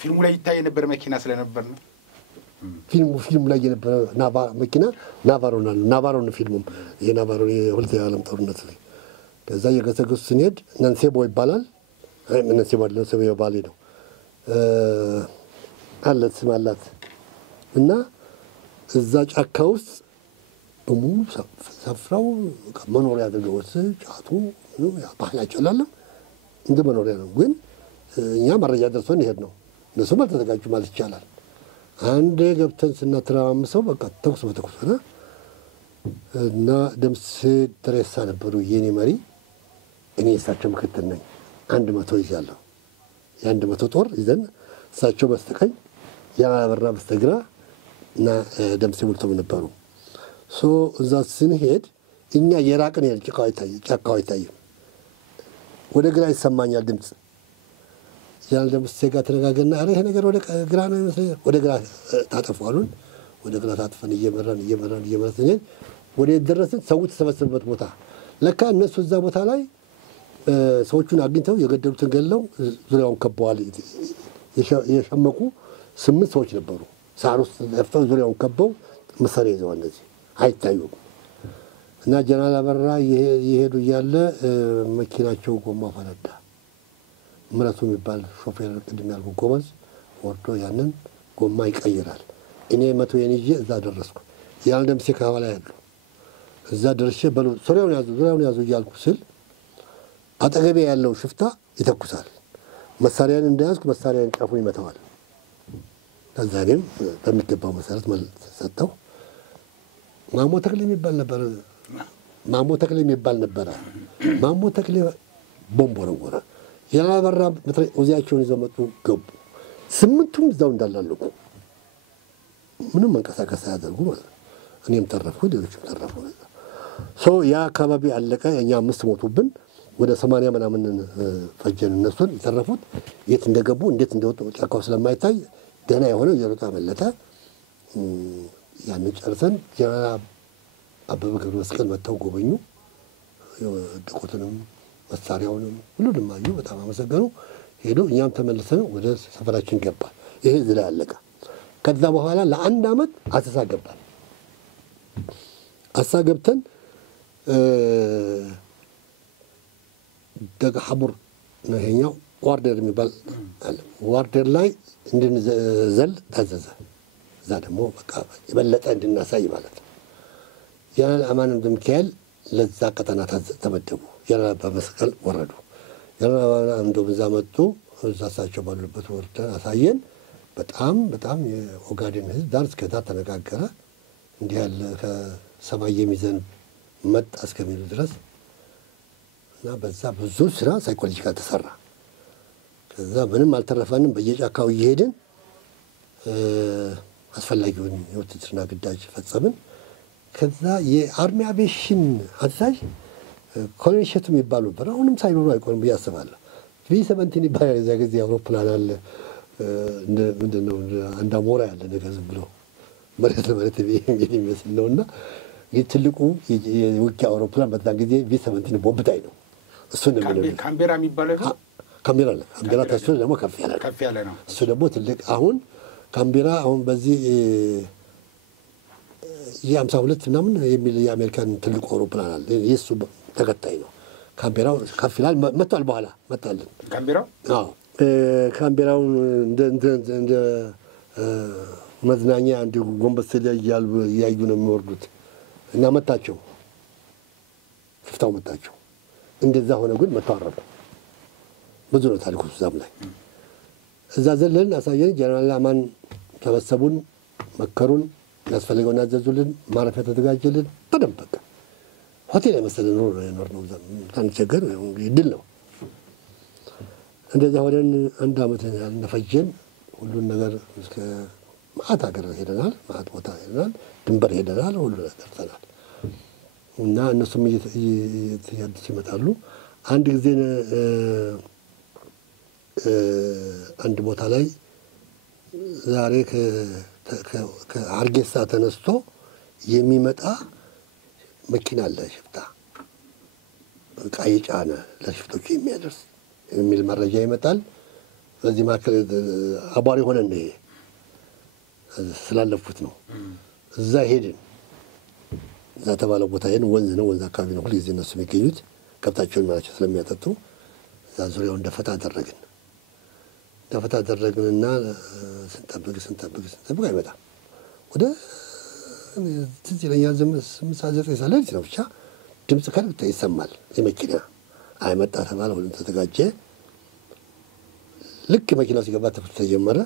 ፊልሙ ላይ ይታይ ነበር መኪና ስለነበር ነው። ፊልሙ ላይ የነበረ መኪና ናባሮ ነው ፊልሙም የናባሮ የሁለተኛው ዓለም ጦርነት ላይ። ከዛ የገሰገሱ ስንሄድ ነንሴቦ ይባላል። ነንሴቦ አይደለም ሰው ባሌ ነው አለት ስም አላት እና እዛ ጫካ ውስጥ በሙሉ ሰፍራው መኖሪያ አድርገውት ጫቱ ባህላቸው ላለም እንደ መኖሪያ ነው። ግን እኛ መረጃ ደርሶን ይሄድ ነው። እነሱም አልተዘጋጁ ማለት ይቻላል። አንድ ገብተን ስናተራማምሰው በቃ ተኩስ በተኩስ ሆነ እና ደምሴ ድሬሳ ነበሩ የኔ መሪ። እኔ እሳቸው ምክትል ነኝ። 100 ይዛለሁ። የ100 ጦር ይዘን እሳቸው በስተቀኝ ያበራ በስተግራ እና ደምሴ ቡልቶም ነበሩ። እዛ ስንሄድ እኛ የራቅን ጫካው አይታይም። ወደ ግራ ይሰማኛል ድምፅ። ያን ደምሴ ጋር ተነጋገርና አረ ይሄ ነገር ወደ ግራ ነው ይመስለኛል። ወደ ግራ ታጠፋሉን። ወደ ግራ ታጥፈን እየመራን ስንሄድ ወደ ደረስን ሰው ተሰበሰበበት ቦታ ለካ እነሱ እዛ ቦታ ላይ ሰዎቹን አግኝተው የገደሉትን ገለው ዙሪያውን ከበዋል። የሸመቁ 8 ሰዎች ነበሩ። ሳር ውስጥ ለፍተው ዙሪያውን ከበው መሳሪያ ይዘዋል። እነዚህ አይታዩም። እና ጀነራል አበራ የሄዱ እያለ መኪናቸው ጎማ ፈነዳ። ምረቱ የሚባል ሾፌር ቅድም ያልኩ ጎበዝ ወርዶ ያንን ጎማ ይቀይራል። እኔ 100 ይዤ እዛ ደረስኩ። ያን ደምሴ ከኋላ ያለው እዛ ደርሼ በሉ ዙሪያውን ያዙ እያልኩ ስል አጠገቤ ያለው ሽፍታ ይተኩሳል። መሳሪያን እንዳያዝኩ መሳሪያን ጫፉን ይመታዋል። ከዛ እኔም በሚገባው መሰረት ሰጠው። ማሞ ተክሌ የሚባል ነበር። ማሞ ተክሌ ቦምብ ወረወረ። ያላበራ ወዚያቸውን ይዘው መጡ፣ ገቡ። 8ቱም እዛው እንዳላለቁ ምንም መንቀሳቀስ አያደርጉ ማለት ነው። እኔም ተረፍኩ፣ ሌሎችም ተረፉ። ያ አካባቢ አለቀ። እኛ 5 ሞቱብን። ወደ 80 ምናምን ፈጀን። እነሱን የተረፉት የት እንደገቡ እንዴት እንደወጡ ጫካው ስለማይታይ ደህና የሆነው እየሮጠ አመለጠ። ያንን ጨርሰን ጀነራል አበበ ገብረ መስቀል መጥተው ጎበኙ። የወደቁትንም መሳሪያውንም ሁሉንም አዩ። በጣም አመሰገኑ። ሄዱ። እኛም ተመልሰን ወደ ሰፈራችን ገባን። ይሄ እዚህ ላይ አለቀ። ከዛ በኋላ ለ1 ዓመት አሰሳ ገባን። አሰሳ ገብተን ደጋ ሐሙር ነው ይሄኛው ዋርደር የሚባል አለ። ዋርደር ላይ እንድንዘል ታዘዘ። እዛ ደግሞ በቃ የበለጠ እንድናሳይ ማለት ነው። ጀነራል አማን ሚካኤል ለዛ ቀጠና ተመደቡ። ጀነራል በመስቀል ወረዱ። ጀነራል አማን እዛ መጡ። እዛ እሳቸው ባሉበት ወርደን አሳየን። በጣም የኦጋዴን ህዝብ ዳር እስከ ዳር ተነጋገረ። እንዲህ ያለ ከሰማይ የሚዘንብ መጣ እስከሚሉ ድረስ እና በዛ ብዙ ስራ ሳይኮሎጂካል ተሰራ። ከዛ ምንም አልተረፈንም። በየጫካው እየሄድን አስፈላጊውን የውትድርና ግዳጅ ፈጸምን። ከዛ የአርሚ አቪዬሽን አዛዥ ኮሎኔል ሸቱ የሚባሉ ነበር። አሁንም ሳይኖሩ አይቆርም ብዬ አስባለሁ። ቪ17 ይባላል። የዛ ጊዜ አውሮፕላን አለ፣ ምንድነው አንድ አሞራ ያለ ነገር ዝም ብሎ መሬት ለመሬት የሚመስል ነው። እና ትልቁ የውጊያ አውሮፕላን በዛን ጊዜ ቪ17 ቦምብታይ ነው። እሱን ካምቤራ የሚባለው ካምቤራ ነው። ካምቤራ ተሱ ደግሞ ከፍ ያለ ነው። እሱ ደግሞ ትልቅ አሁን ካምቤራ አሁን በዚህ የ52 ምናምን የሚል የአሜሪካን ትልቁ አውሮፕላን አለ። የሱ ተከታይ ነው። ካምቤራው ከፍ ይላል። መጥቷል። በኋላ መጣልን ካምቤራው። አዎ ካምቤራው እንደ መዝናኛ አንድ ጎንበስ ላይ እያዩ ነው የሚወርዱት እና መታቸው። ሽፍታው መታቸው። እንደዛ ሆነ። ግን መታወረዱ ብዙ ነው ታሪኩ። እዛም ላይ እዛ ዘለን አሳየን። ጀነራል አማን ተበሰቡን፣ መከሩን፣ ያስፈልገውን አዘዙልን። ማረፊያ ተዘጋጀልን። በደንብ በቃ ሆቴል የመሰለ ኖር ነው። ሳንቸገር ድል ነው። እንደዛ ሆነን 1 ዓመት እንደፈጀን ሁሉን ነገር እስከ ማዕት ሀገር ሄደናል። ማዕት ቦታ ሄደናል። ድንበር ሄደናል። ሁሉ ነገር ደርሰናል። እና እነሱም እየተያድስ ይመጣሉ። አንድ ጊዜ አንድ ቦታ ላይ ዛሬ ከሀርጌሳ ተነስቶ የሚመጣ መኪና አለ፣ ሽፍታ ዕቃ የጫነ ለሽፍቶቹ የሚያደርስ የሚል መረጃ ይመጣል። በዚህ መካከል አባሪ ሆነን ነው ይሄ ስላለፉት ነው። እዛ ሄድን። እዛ ተባለ ቦታ ሄድን። ወንዝ ነው፣ ወንዝ አካባቢ ነው ሁልጊዜ እነሱ የሚገኙት ከብታቸውን ማለቸው ስለሚያጠጡ። እዛ ዙሪያው እንደፈታ አደረግን። እንደፈታ አደረግንና ስንጠብቅ አይመጣም። ወደ ትዝ ይለኛል 8-9 ሰዓት ነው ብቻ ድምፅ ከልብታ ይሰማል። የመኪና አይመጣ ተባለ። ሁሉም ተዘጋጀ። ልክ መኪናው ሲገባ ተኩስ ተጀመረ።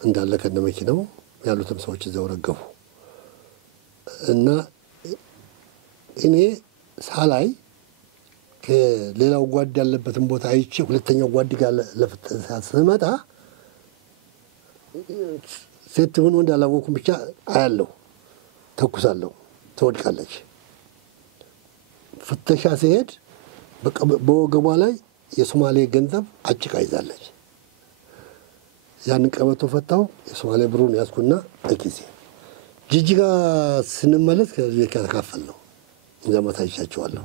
እንዳለ ከነ መኪናው ያሉትም ሰዎች እዛው ረገፉ እና እኔ ሳላይ ከሌላው ጓድ ያለበትን ቦታ አይቼ ሁለተኛው ጓድ ጋር ለፍተሻ ስመጣ ሴት ሆኖ እንዳላወኩም ብቻ አያለሁ። ተኩሳለሁ። ትወድቃለች። ፍተሻ ሲሄድ በወገቧ ላይ የሶማሌ ገንዘብ አጭቃ ይዛለች። ያን ቀበቶ ፈታው። የሶማሌ ብሩን ያዝኩና በኪሴ ጅጅጋ ስንመለስ ከዚህ ተካፈል ነው ዘመታ ይቻቸዋለሁ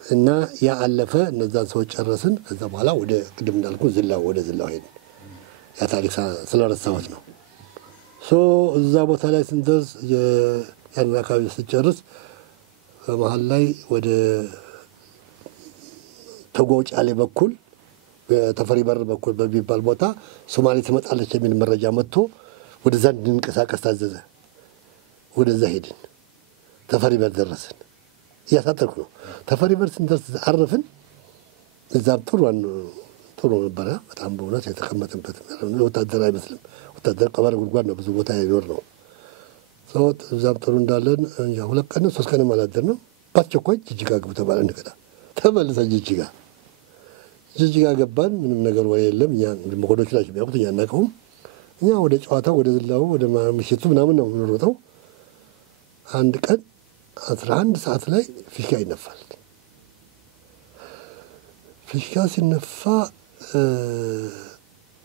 እና ያ አለፈ። እነዛን ሰዎች ጨረስን። ከዛ በኋላ ወደ ቅድም እንዳልኩ ወደ ዝላው ሄድን። ያ ታሪክ ስለረሳሁት ነው። እዛ ቦታ ላይ ስንደርስ ያን አካባቢ ስንጨርስ በመሀል ላይ ወደ ተጎጫሌ በኩል በተፈሪ በር በኩል በሚባል ቦታ ሶማሌ ትመጣለች የሚል መረጃ መጥቶ ወደዛ እንድንቀሳቀስ ታዘዘ። ወደዛ ሄድን። ተፈሪ በር ደረስን። እያሳጠርኩ ነው። ተፈሪ በር ስንደርስ አረፍን። እዛም ጥሩ ነበረ በጣም በእውነት የተቀመጥንበት ወታደር አይመስልም። ወታደር ቀበረ ጉድጓድ ነው፣ ብዙ ቦታ ይኖር ነው። ሰውት እዛም ጥሩ እንዳለን 2 ቀን 3 ቀን አላደርንም። በአስቸኳይ ጅጅጋ ግቡ ተባለ። እንደገና ተመልሰን ጅጅጋ ገባን። ምንም ነገር ወይ የለም። እኛ መኮዶች ናቸው የሚያውቁት፣ እኛ አናውቀውም። እኛ ወደ ጨዋታው ወደ ዝላው ወደ ምሽቱ ምናምን ነው የምንሮጠው። አንድ ቀን 11 ሰዓት ላይ ፊሽካ ይነፋል። ፊሽካ ሲነፋ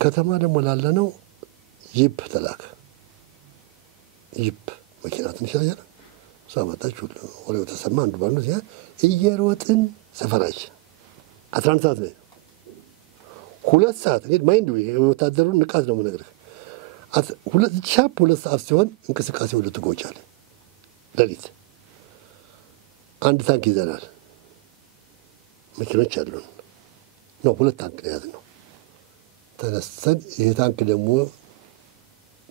ከተማ ደግሞ ላለነው ጂፕ ተላከ። ጂፕ መኪና ትንሽ ያለ ሳመጣች ሁሉ ወሬው ተሰማ። አንዱ ባሉ ያ እየሮጥን ሰፈራችን 11 ሰዓት ላይ 2 ሰዓት እንግዲህ ማይንዱ ወታደሩን ንቃት ነው የምነግርህ። 2 ሰዓት ሲሆን እንቅስቃሴ ወደ ትጎጫለ። ሌሊት አንድ ታንክ ይዘናል። መኪኖች አሉን ነው 2 ታንክ ያዝነው። ተነስተን ይሄ ታንክ ደግሞ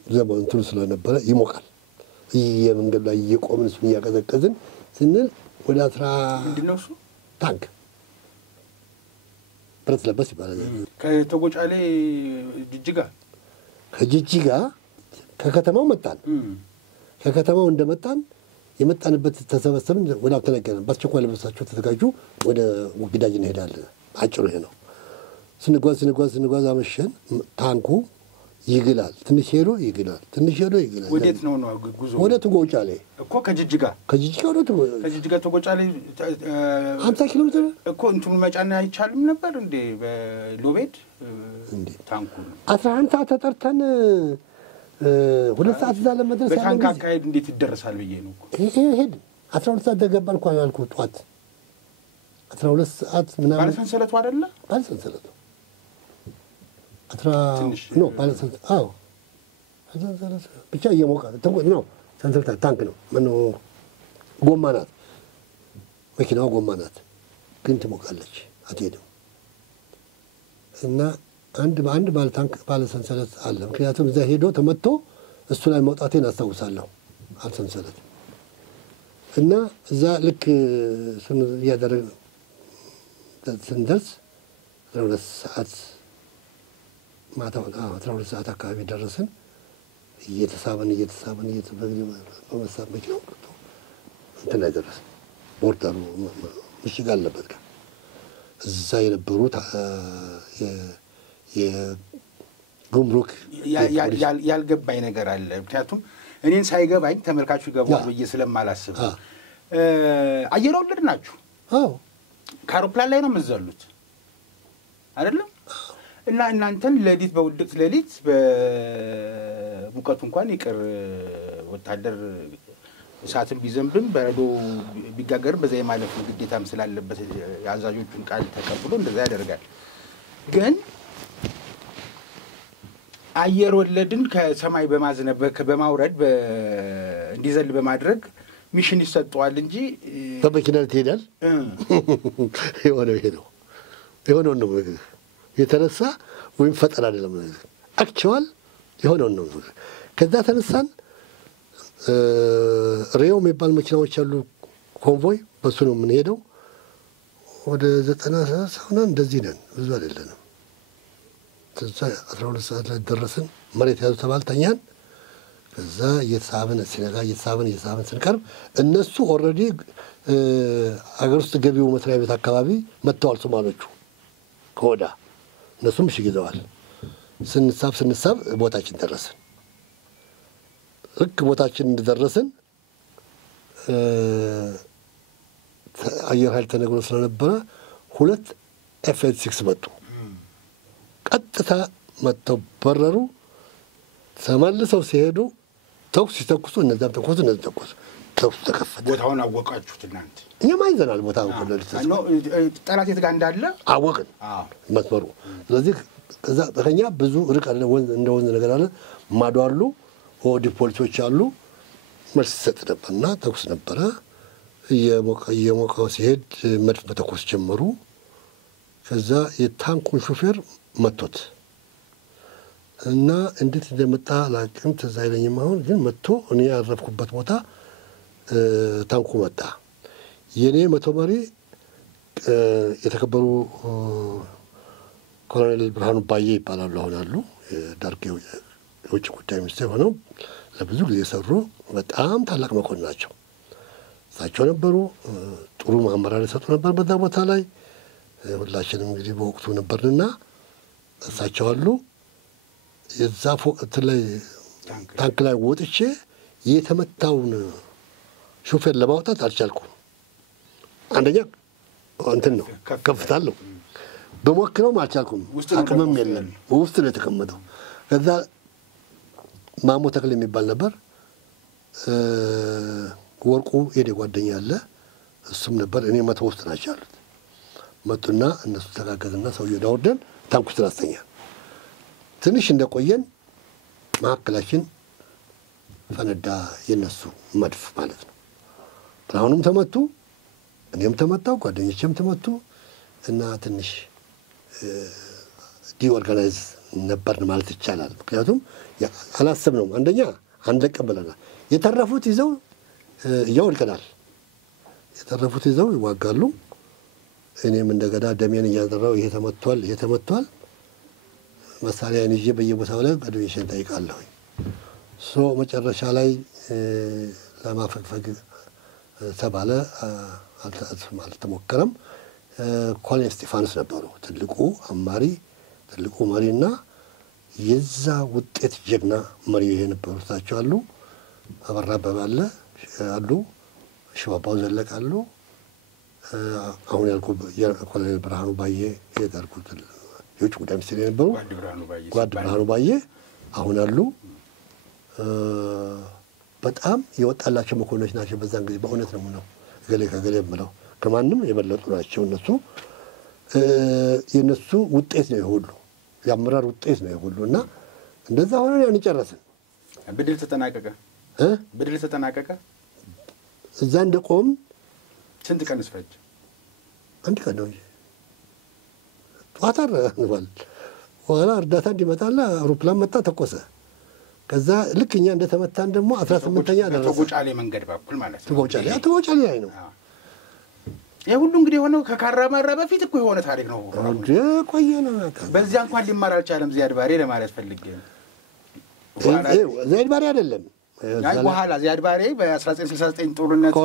ዘመኑ እንትን ስለነበረ ይሞቃል። የመንገድ ላይ እየቆምን እሱን እያቀዘቀዝን ስንል ወደ 10 ምንድነው እሱ ታንክ ብረት ለበስ ይባላል። ከተጎጫሌ ከጅጅጋ ከከተማው መጣን። ከከተማው እንደመጣን የመጣንበት ተሰበሰብን። ወደ አተነገረን በአስቸኳይ ለበሳቸው ተዘጋጁ፣ ወደ ግዳጅ እንሄዳለን። አጭሩ ይሄ ነው። ስንጓዝ አመሸን። ታንኩ ይግላል። ትንሽ ሄዶ ይግላል። ወዴት ነው ጉዞ? ወደ ትጎጫሌ እኮ ከጅጅጋ ወደ ትጎጫሌ 50 ኪሎ ሜትር እኮ እንትኑ መጫን አይቻልም ነበር እንዴ? በሎቤድ እንዴ ታንኩ 11 ሰዓት ተጠርተን 2 ሰዓት እዛ ለመድረስ በታንክ አካሄድ እንዴት ይደረሳል ብዬ ነው እኮ ሄድ 12 ሰዓት ተገባን እንኳን አልኩህ። ጧት 12 ሰዓት ምናምን ባለሰንሰለቱ አይደለ? ባለሰንሰለቱ ብቻ እየሞቀ ነው። ሰንሰለታ ታንክ ነው። ምነው ጎማ ናት መኪናዋ፣ ጎማ ናት ግን ትሞቃለች፣ አትሄድም። እና አንድ ባለ ታንክ ባለ ሰንሰለት አለ። ምክንያቱም እዛ ሄዶ ተመቶ እሱ ላይ መውጣቴን አስታውሳለሁ። አልሰንሰለት እና እዛ ልክ እሱን እያደረግን ስንደርስ 12 ሰዓት ማታ 12 ሰዓት አካባቢ ደረስን። እየተሳበን በመሳብ መኪናው ቀርቶ እንትን ላይ ደረስን። ቦርደሩ ምሽግ አለበት ጋር እዛ የነበሩት የጉምሩክ ያልገባኝ ነገር አለ። ምክንያቱም እኔን ሳይገባኝ ተመልካቹ ይገባዋል ብዬ ስለማላስብ አየር ወለድ ናችሁ? አዎ ከአውሮፕላን ላይ ነው የምትዘሉት አይደለም? እና እናንተን ሌሊት በውድቅት ሌሊት በሙቀቱ እንኳን ይቅር ወታደር እሳትን ቢዘንብም በረዶ ቢጋገርም በዛ የማለፍ ግዴታም ስላለበት የአዛዦቹን ቃል ተቀብሎ እንደዛ ያደርጋል። ግን አየር ወለድን ከሰማይ በማዝነብ በማውረድ እንዲዘል በማድረግ ሚሽን ይሰጠዋል እንጂ በመኪና ትሄዳል። የሆነው ነው የተነሳ ወይም ፈጠራ አይደለም። አክቹዋል የሆነው ነው። ከዛ ተነሳን። ሬዮ የሚባል መኪናዎች አሉ፣ ኮንቮይ፣ በሱ ነው የምንሄደው። ወደ 90 ሰው ነን፣ እንደዚህ ነን፣ ብዙ አይደለንም። ከዛ 12 ሰዓት ላይ ደረስን። መሬት ያዙ ተባል፣ ተኛን። ከዛ እየተሳብን ሲነጋ እየተሳብን ስንቀርብ እነሱ ኦልሬዲ አገር ውስጥ ገቢው መስሪያ ቤት አካባቢ መጥተዋል ሶማሎቹ ከወዳ እነሱም ምሽግ ይዘዋል። ስንሳብ ቦታችን ደረስን። ልክ ቦታችን እንደደረስን አየር ኃይል ተነግሮ ስለነበረ 2 F-6 መጡ። ቀጥታ መጥተው በረሩ። ተመልሰው ሲሄዱ ተኩስ ሲተኩሱ እነዛም ተኩሱ፣ እነዚህ ተኩሱ። ተኩስ ተከፈተ። ቦታውን አወቃችሁት እናንተ? እኛም አይዘናል ቦታውን ጠላት የት ጋር እንዳለ አወቅን መስመሩ። ስለዚህ ከዛ ከኛ ብዙ ርቅ አለ፣ እንደ ወንዝ ነገር አለ። ማዶ አሉ ኦዲ ፖሊሶች አሉ። መልስ ይሰጥ ነበርና ተኩስ ነበረ። እየሞቀው ሲሄድ መድፍ መተኮስ ጀመሩ። ከዛ የታንኩን ሹፌር መቶት እና እንዴት እንደመጣ ላቅም ትዝ አይለኝም። አሁን ግን መጥቶ እኔ ያረፍኩበት ቦታ ታንኩ መጣ። የኔ መቶ መሪ የተከበሩ ኮሎኔል ብርሃኑ ባዬ ይባላሉ። አሁን አሉ ደርግ የውጭ ጉዳይ ሚኒስቴር ሆነው ለብዙ ጊዜ ሰሩ። በጣም ታላቅ መኮንን ናቸው። እሳቸው ነበሩ። ጥሩ አመራር ይሰጡ ነበር በዛ ቦታ ላይ። ሁላችንም እንግዲህ በወቅቱ ነበርንና እሳቸው አሉ። የዛ ፎቅ ላይ ታንክ ላይ ወጥቼ የተመታውን ሹፌር ለማውጣት አልቻልኩም። አንደኛ እንትን ነው ከፍታለሁ። በሞክረውም አልቻልኩም። አቅምም የለም። ውስጥ ነው የተቀመጠው። ከዛ ማሞ ተክል የሚባል ነበር። ወርቁ የኔ ጓደኛ አለ። እሱም ነበር። እኔ መቶ ውስጥ ናቸው ያሉት። መጡና እነሱ ተጋገዝና ሰውዬውን አወርደን ታንኩ ውስጥ አስተኛን። ትንሽ እንደቆየን መካከላችን ፈነዳ። የነሱ መድፍ ማለት ነው። ብርሃኑም ተመቱ፣ እኔም ተመታው፣ ጓደኞቼም ተመቱ እና ትንሽ ዲኦርጋናይዝ ነበርን ማለት ይቻላል። ምክንያቱም አላሰብነውም። አንደኛ አንለቅም ብለናል። የተረፉት ይዘው እያወድቀናል። የተረፉት ይዘው ይዋጋሉ። እኔም እንደገና ደሜን እያዘራው ይሄ ተመቷል መሳሪያን ይዤ በየቦታው ላይ ጓደኞቼን ጠይቃለሁ። መጨረሻ ላይ ለማፈግፈግ ተባለ። አልተሞከረም። ኮሎኔል እስጢፋኖስ ነበሩ ትልቁ አማሪ፣ ትልቁ መሪና የዛ ውጤት ጀግና መሪ የነበሩ እሳቸው አሉ። አበራ አበበ አሉ፣ ሽባባው ዘለቀ አሉ። አሁን ያልኩት ኮሎኔል ብርሃኑ ባዬ የደርጉት የውጭ ጉዳይ ሚኒስትር የነበሩ ጓድ ብርሃኑ ባዬ አሁን አሉ። በጣም የወጣላቸው መኮንኖች ናቸው። በዛን ጊዜ በእውነት ነው የምለው፣ እገሌ ከገሌ የምለው ከማንም የበለጡ ናቸው። እነሱ የእነሱ ውጤት ነው የሁሉ፣ የአመራር ውጤት ነው የሁሉ እና እንደዛ ሆነን ያን ጨረስን። በድል ተጠናቀቀ። እዛ እንደቆም ስንት ቀን ፈጀ? አንድ ቀን ነው እንጂ ጠዋት አረንዋል። በኋላ እርዳታ እንዲመጣላ አውሮፕላን መጣ፣ ተኮሰ። ከዛ ልክ እኛ እንደተመታን ደግሞ 18ኛ ደረሰ። ተጎጫሌ መንገድ በኩል ማለት ነው። ተጎጫሌ ላይ ነው። ይሄ ሁሉ እንግዲህ የሆነው ከካራማራ በፊት እኮ የሆነ ታሪክ ነው። ቆየ ነው። በዚያ እንኳን ሊማር አልቻለም ዚያድ ባሬ ለማለት ፈልጌ ነው። ዚያድ ባሬ አይደለም በኋላ ዚያድ ባሬ በ1969 ጦርነት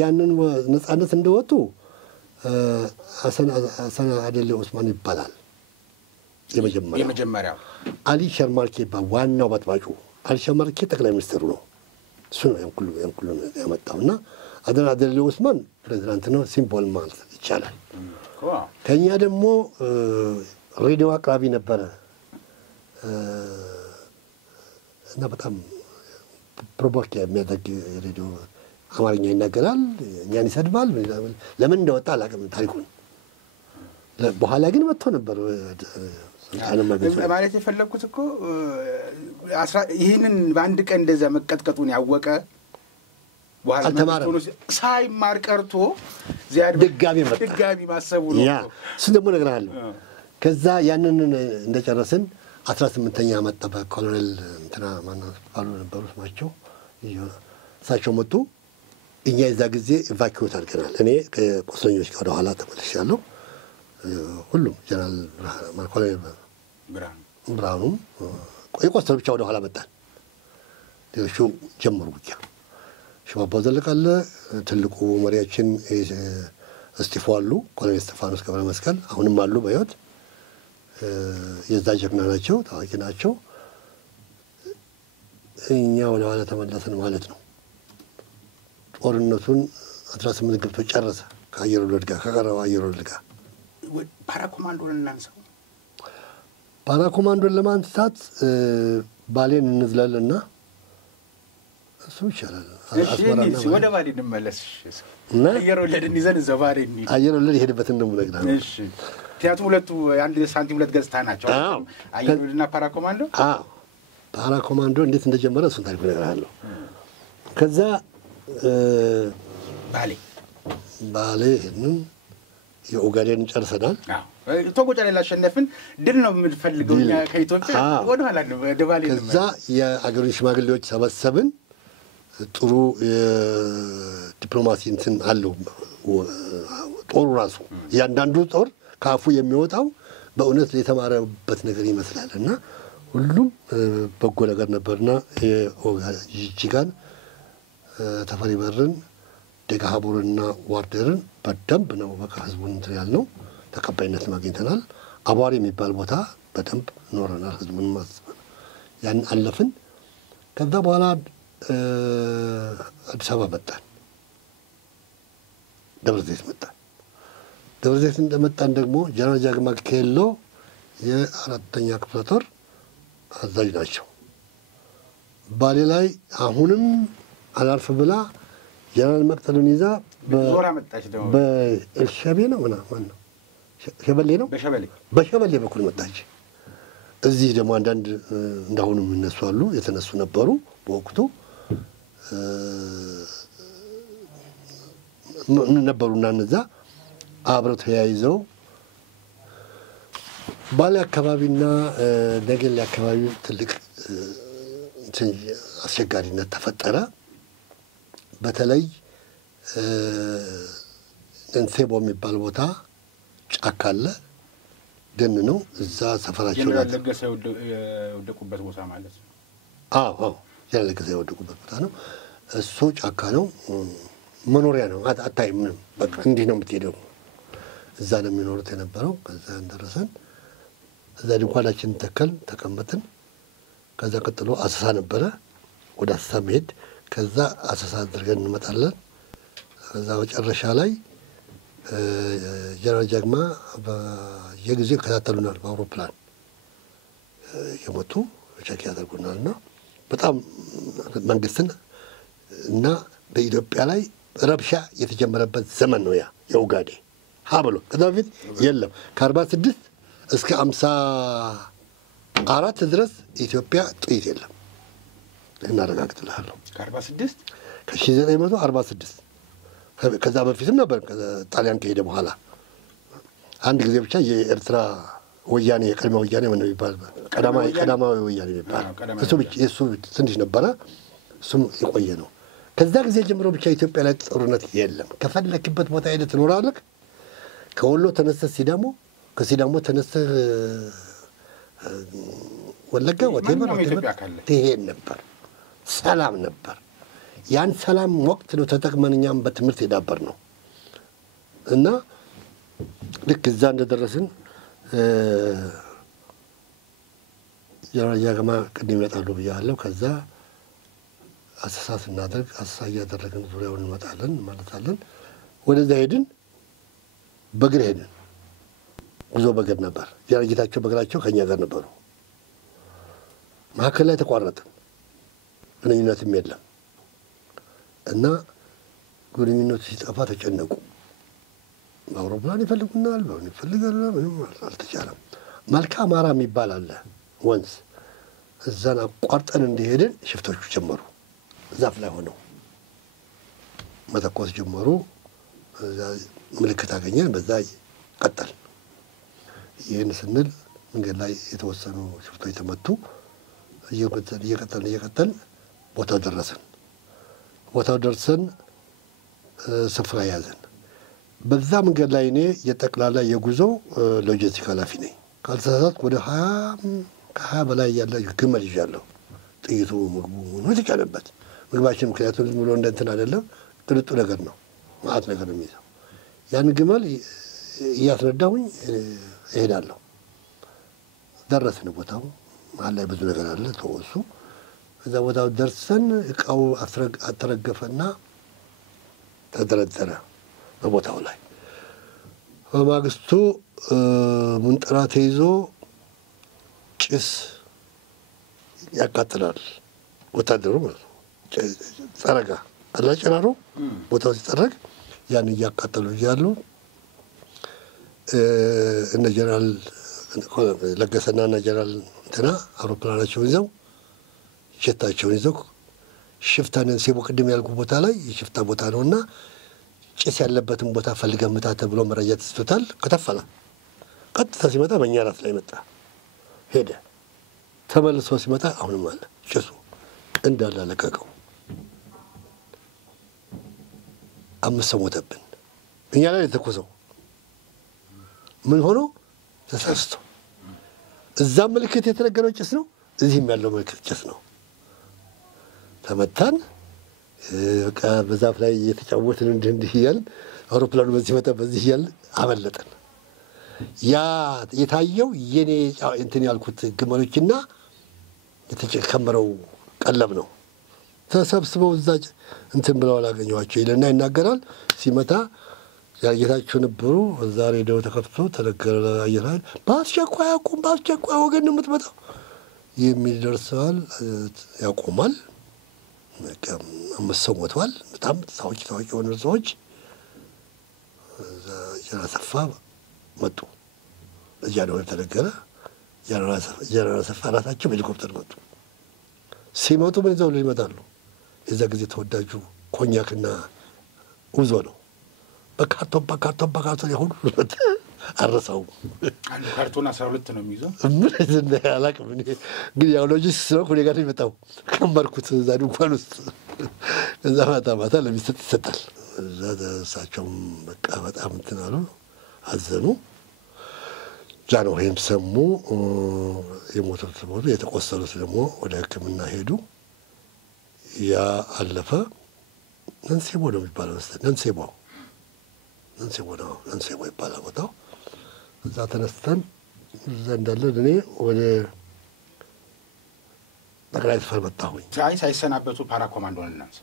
ያንን ነጻነት እንደወጡ ሐሰን አደሌ ዑስማን ይባላል የመጀመሪያው። አሊ ሸርማርኬ ይባል ዋናው በጥባጩ። አሊ ሸርማርኬ ጠቅላይ ሚኒስትሩ ነው። እሱ ነው ያንኩሉ ያመጣውና አደን አደሌ ዑስማን ፕሬዝዳንት ነው። ሲምቦል ማለት ይቻላል። ከኛ ደግሞ ሬዲዮ አቅራቢ ነበረ እና በጣም ፕሮቮክ የሚያደርግ ሬዲዮ አማርኛ ይናገራል፣ እኛን ይሰድባል። ለምን እንደወጣ አላውቅም ታሪኩን። በኋላ ግን መጥቶ ነበር። ማለት የፈለግኩት እኮ ይህንን በአንድ ቀን እንደዛ መቀጥቀጡን ያወቀ አልተማረም። ሳይማር ቀርቶ ዚያድ ድጋሚ ማሰቡ ነው። እሱ ደግሞ እነግርሃለሁ። ከዛ ያንን እንደጨረስን 18ኛ መጣ። በኮሎኔል እንትና ማነው ባሉ ነበሩ ስማቸው። እሳቸው መጡ። እኛ የዛ ጊዜ ኢቫኪዌት አድርገናል። እኔ ከቆሰኞች ጋር ወደኋላ ተመልሻለሁ። ሁሉም ጀነራል ኮሎኔል ብርሃኑም የቆሰሉ ብቻ ወደኋላ መጣን። ሌሎቹ ጀመሩ ውጊያ። ሽባባው ዘለቀ አለ፣ ትልቁ መሪያችን እስጢፎ አሉ፣ ኮሎኔል እስጢፋኖስ ገብረ መስቀል አሁንም አሉ በሕይወት። የዛ ጀግና ናቸው፣ ታዋቂ ናቸው። እኛ ወደኋላ ተመለስን ማለት ነው። ጦርነቱን 18 ገብቶ ጨረሰ። ከአየር ወለድ ጋር ከቀረበ አየር ወለድ ጋር ፓራኮማንዶን እናንሳው። ፓራኮማንዶን ለማንሳት ባሌን እንዝለልና እሱ ይቻላል። ወደ ባሌ እንመለስ። አየር ወለድን ይዘን እዛው ባሌ እንሂድ። አየር ወለድ የሄድበትን ደግሞ እነግርሃለሁ። እሺ፣ ምክንያቱም ሁለቱ አንድ ሳንቲም ሁለት ገጽታ ናቸው። አየር ወለድና ፓራኮማንዶ። ፓራኮማንዶ እንዴት እንደጀመረ እሱን ታሪክ እነግርሃለሁ። ከዛ ባሌ ሄድን። የኦጋዴን ጨርሰናል ቶጎ ጫሌ ላሸነፍን ድል ነው የምንፈልገው እኛ ከኢትዮጵያ ወደ ኋላ ነው ደባሌ ነው ከዛ የአገሩን ሽማግሌዎች ሰበሰብን ጥሩ ዲፕሎማሲ እንትን አለው ጦሩ ራሱ ያንዳንዱ ጦር ካፉ የሚወጣው በእውነት የተማረበት ነገር ይመስላልና ሁሉም በጎ ነገር ነበርና የጂጂጋን ተፈሪ በርን ደጋሃቡርና ዋርደርን በደንብ ነው በቃ ህዝቡን እንትን ያልነው ተቀባይነት ማግኝተናል አቧሪ የሚባል ቦታ በደንብ ኖረናል ህዝቡን ማስበ ያን አለፍን ከዛ በኋላ አዲስ አበባ መጣን ደብረ ዘይት መጣን ደብረ ዘይት እንደመጣን ደግሞ ጀነራል ጃግማ ኬሎ የአራተኛ ክፍለ ጦር አዛዥ ናቸው ባሌ ላይ አሁንም አላርፍ ብላ ጀነራል መቅደሉን ይዛ በዞራ መጣች ደግሞ በኤልሻቤ ነው ምናምን ነው ሸበሌ ነው በሸበሌ በኩል መጣች እዚህ ደግሞ አንዳንድ እንዳሁኑ የሚነሱ አሉ የተነሱ ነበሩ በወቅቱ ነበሩና እነዛ አብረው ተያይዘው ባሌ አካባቢና ነገሌ አካባቢ ትልቅ አስቸጋሪነት ተፈጠረ በተለይ እንሴቦ የሚባል ቦታ ጫካ አለ ደን ነው እዛ ሰፈራቸው ላይ ለገሰ ወደቁበት ቦታ ማለት ነው አዎ ለገሰ ወደቁበት ቦታ ነው እሱ ጫካ ነው መኖሪያ ነው አታይም በቃ እንዲህ ነው የምትሄደው እዛ ነው የሚኖሩት የነበረው ከዛ እንደረሰን እዛ ድንኳናችን ተከል ተቀመጥን ከዛ ቀጥሎ አሰሳ ነበረ ወደ አሰሳ መሄድ ከዛ አሰሳ አድርገን እንመጣለን ከዛ መጨረሻ ላይ ጀነራል ጃግማ በየጊዜው ከታተሉናል በአውሮፕላን የመጡ ቸክ ያደርጉናልና በጣም መንግስትን እና በኢትዮጵያ ላይ ረብሻ የተጀመረበት ዘመን ነው ያ የኡጋዴ ሀብሎ ከዛ በፊት የለም ከ46 እስከ 54 ድረስ ኢትዮጵያ ጥይት የለም እናረጋግጥልሃለሁ ከ46 ከ1946 ከዛ በፊትም ነበር ጣሊያን ከሄደ በኋላ አንድ ጊዜ ብቻ የኤርትራ ወያኔ የቀድሞ ወያኔ ምን ይባል ቀዳማዊ ወያኔ ይባል እሱ ትንሽ ነበረ እሱም የቆየ ነው ከዛ ጊዜ ጀምሮ ብቻ ኢትዮጵያ ላይ ጦርነት የለም ከፈለክበት ቦታ ሄደህ ትኖራለህ ከወሎ ተነስተህ ሲዳሞ ከሲዳሞ ተነስተህ ወለጋ ወቴበር ትሄድ ነበር ሰላም ነበር ያን ሰላም ወቅት ነው ተጠቅመንኛም በትምህርት የዳበር ነው እና ልክ እዛ እንደደረስን ጀነራል ጃግማ ቅድም ይመጣሉ ብያለሁ ከዛ አሰሳ ስናደርግ አሰሳ እያደረግን ዙሪያውን እንመጣለን ማለታለን ወደዛ ሄድን በእግር ሄድን ጉዞ በእግር ነበር ጀነራል በእግራቸው ከኛ ጋር ነበሩ መሀከል ላይ ተቋረጥን ግንኙነትም የለም እና ግንኙነቱ ሲጠፋ ተጨነቁ በአውሮፕላን ይፈልጉናል በምን ይፈልጋሉ ምንም አልተቻለም መልካ አማራ የሚባል አለ ወንዝ እዛን አቋርጠን እንደሄድን ሽፍቶቹ ጀመሩ ዛፍ ላይ ሆነው መተኮስ ጀመሩ ምልክት አገኘን በዛ ቀጠል ይህን ስንል መንገድ ላይ የተወሰኑ ሽፍቶች ተመቱ እየቀጠልን ቦታው ደረሰን ስፍራ ያዘን በዛ መንገድ ላይ እኔ የጠቅላላ የጉዞ ሎጂስቲክ ኃላፊ ነኝ ካልተሳሳትኩ ወደ 20 በላይ ያለ ግመል ይዣለሁ ጥይቱ ምግቡ ነው የተጫነበት ምግባችን ምክንያቱም ዝም ብሎ እንደንትን አይደለም ጥልጡ ነገር ነው ማአት ነገር ነው የሚይዘው ያን ግመል እያስረዳሁኝ እሄዳለሁ ደረስን ቦታው መሀል ላይ ብዙ ነገር አለ ተወሱ እዛ ቦታው ደርሰን እቃው አተረገፈና ተደረደረ በቦታው ላይ በማግስቱ ሙንጠራ ተይዞ ጭስ ያቃጥላል ወታደሩ ማለት ነው ጸረጋ አላጨራሩ ቦታው ሲጠረግ ያን እያቃጠሉ እያሉ እነ ጀነራል ለገሰና እና ጀነራል እንትና አውሮፕላናቸውን ይዘው ጀታቸውን ይዘው ሽፍታንን ሴቦ ቅድም ያልኩ ቦታ ላይ የሽፍታ ቦታ ነውና ጭስ ያለበትን ቦታ ፈልገህ ምታ ተብሎ መረጃ ተሰጥቶታል። ከተፈለ ቀጥታ ሲመጣ በእኛ ራስ ላይ መጣ ሄደ። ተመልሶ ሲመጣ አሁንም አለ ጭሱ እንዳለ ለቀቀው። 5 ሰው ሞተብን። እኛ ላይ የተኮሰው ምን ሆኖ ተሳስቶ እዛም ምልክት የተነገረው ጭስ ነው፣ እዚህም ያለው ምልክት ጭስ ነው። ተመታን። በቃ በዛፍ ላይ እየተጫወትን እንዲህ እያልን አውሮፕላኑ በዚህ መጣ በዚህ እያልን አመለጠን። ያ የታየው የኔ እንትን ያልኩት ግመሎችና የተከመረው ቀለብ ነው። ተሰብስበው እዛ እንትን ብለው አላገኘኋቸው ይልና ይናገራል። ሲመታ ያየታቸው ነበሩ። እዛ ሬዲዮ ተከፍቶ ተነገረ ለአየር ኃይል በአስቸኳይ አቁም፣ በአስቸኳይ ወገን ነው የምትመጣው የሚል ደርሰዋል። ያቆማል። 5 ሰው ሞተዋል። በጣም ታዋቂ የሆኑ ሰዎች ጀነራል አሰፋ መጡ። እዚያ ነው የተነገረ። ጀነራል አሰፋ ራሳቸው በሄሊኮፕተር መጡ። ሲመጡ ምን ይዘው ይመጣሉ? የዛ ጊዜ ተወዳጁ ኮኛክና ውዞ ነው። በካርቶን የሁሉ አረሳውም። አንዱ ካርቶን 12 ነው የሚይዘው። ምን አላውቅም። ግን ያው ሎጂስቲክስ ነው እኔ ጋር የመጣው ከመርኩት እዛ ድንኳን ውስጥ እዛ ማታ ለሚሰጥ ይሰጣል። እዛ እሳቸውም በቃ በጣም እንትን አሉ፣ አዘኑ። ጃንሆይም ሰሙ። የሞቱት ሞቱ፣ የተቆሰሉት ደግሞ ወደ ሕክምና ሄዱ። ያ አለፈ። ነንሴቦ ነው የሚባለው መሰለኝ። ነንሴቦ ነው፣ ነንሴቦ ይባላል ቦታው። እዛ ተነስተን እዛ እንዳለን እኔ ወደ ጠቅላይ ጽሕፈት መጣሁኝ። ሳይሰናበቱ ፓራ ኮማንዶን እናንሳ።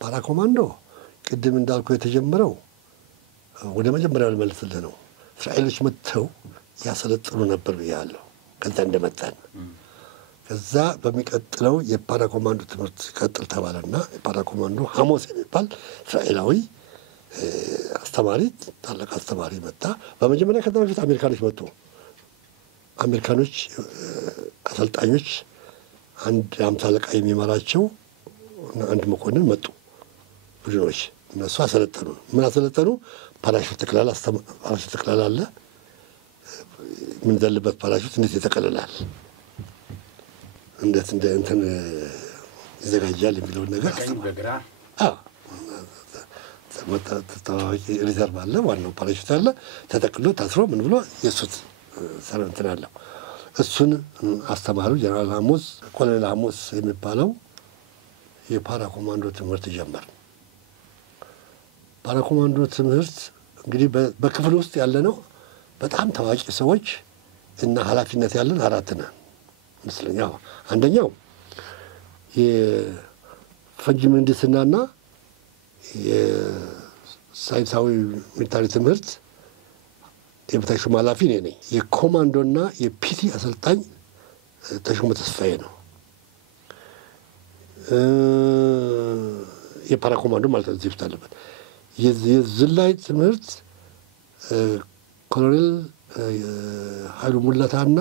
ፓራ ኮማንዶ ቅድም እንዳልኩ የተጀመረው ወደ መጀመሪያው ልመልስልህ ነው። እስራኤሎች መጥተው ያሰለጥኑ ነበር ብያለሁ። ከዛ እንደመጣን ከዛ በሚቀጥለው የፓራ ኮማንዶ ትምህርት ቀጥል ተባለና የፓራ ኮማንዶ ሐሞስ የሚባል እስራኤላዊ አስተማሪ፣ ታላቅ አስተማሪ መጣ። በመጀመሪያ ከዛ በፊት አሜሪካኖች መጡ። አሜሪካኖች አሰልጣኞች አንድ 50 አለቃ የሚመራቸው አንድ መኮንን መጡ ቡድኖች። እነሱ አሰለጠኑ። ምን አሰለጠኑ? ፓራሹት ተክላላ አለ። ምን ዘለበት ፓራሹት እንዴት ይተቀለላል፣ እንዴት እንትን ይዘጋጃል የሚለውን ነገር በግራ ታዋቂ ሪዘርቭ አለ። ዋናው ፓራሹት አለ። ተጠቅሎ ታስሮ ምን ብሎ የሱት እንትን አለው። እሱን አስተማሩ። ጀነራል ሐሞስ፣ ኮሎኔል ሐሞስ የሚባለው የፓራ ኮማንዶ ትምህርት ጀመር። ፓራ ኮማንዶ ትምህርት እንግዲህ በክፍል ውስጥ ያለ ነው። በጣም ታዋቂ ሰዎች እና ኃላፊነት ያለን 4 ነን ይመስለኛል። አንደኛው የፈንጂ ምህንድስናና የሳይንሳዊ ሚሊታሪ ትምህርት የበታይ ሹም ኃላፊ እኔ ነኝ። የኮማንዶና የፒቲ አሰልጣኝ ተሾመ ተስፋዬ ነው። የፓራ ኮማንዶ ማለት ነው። እዚህ ውስጥ አለበት። የዝላይ ትምህርት ኮሎኔል ኃይሉ ሙላታና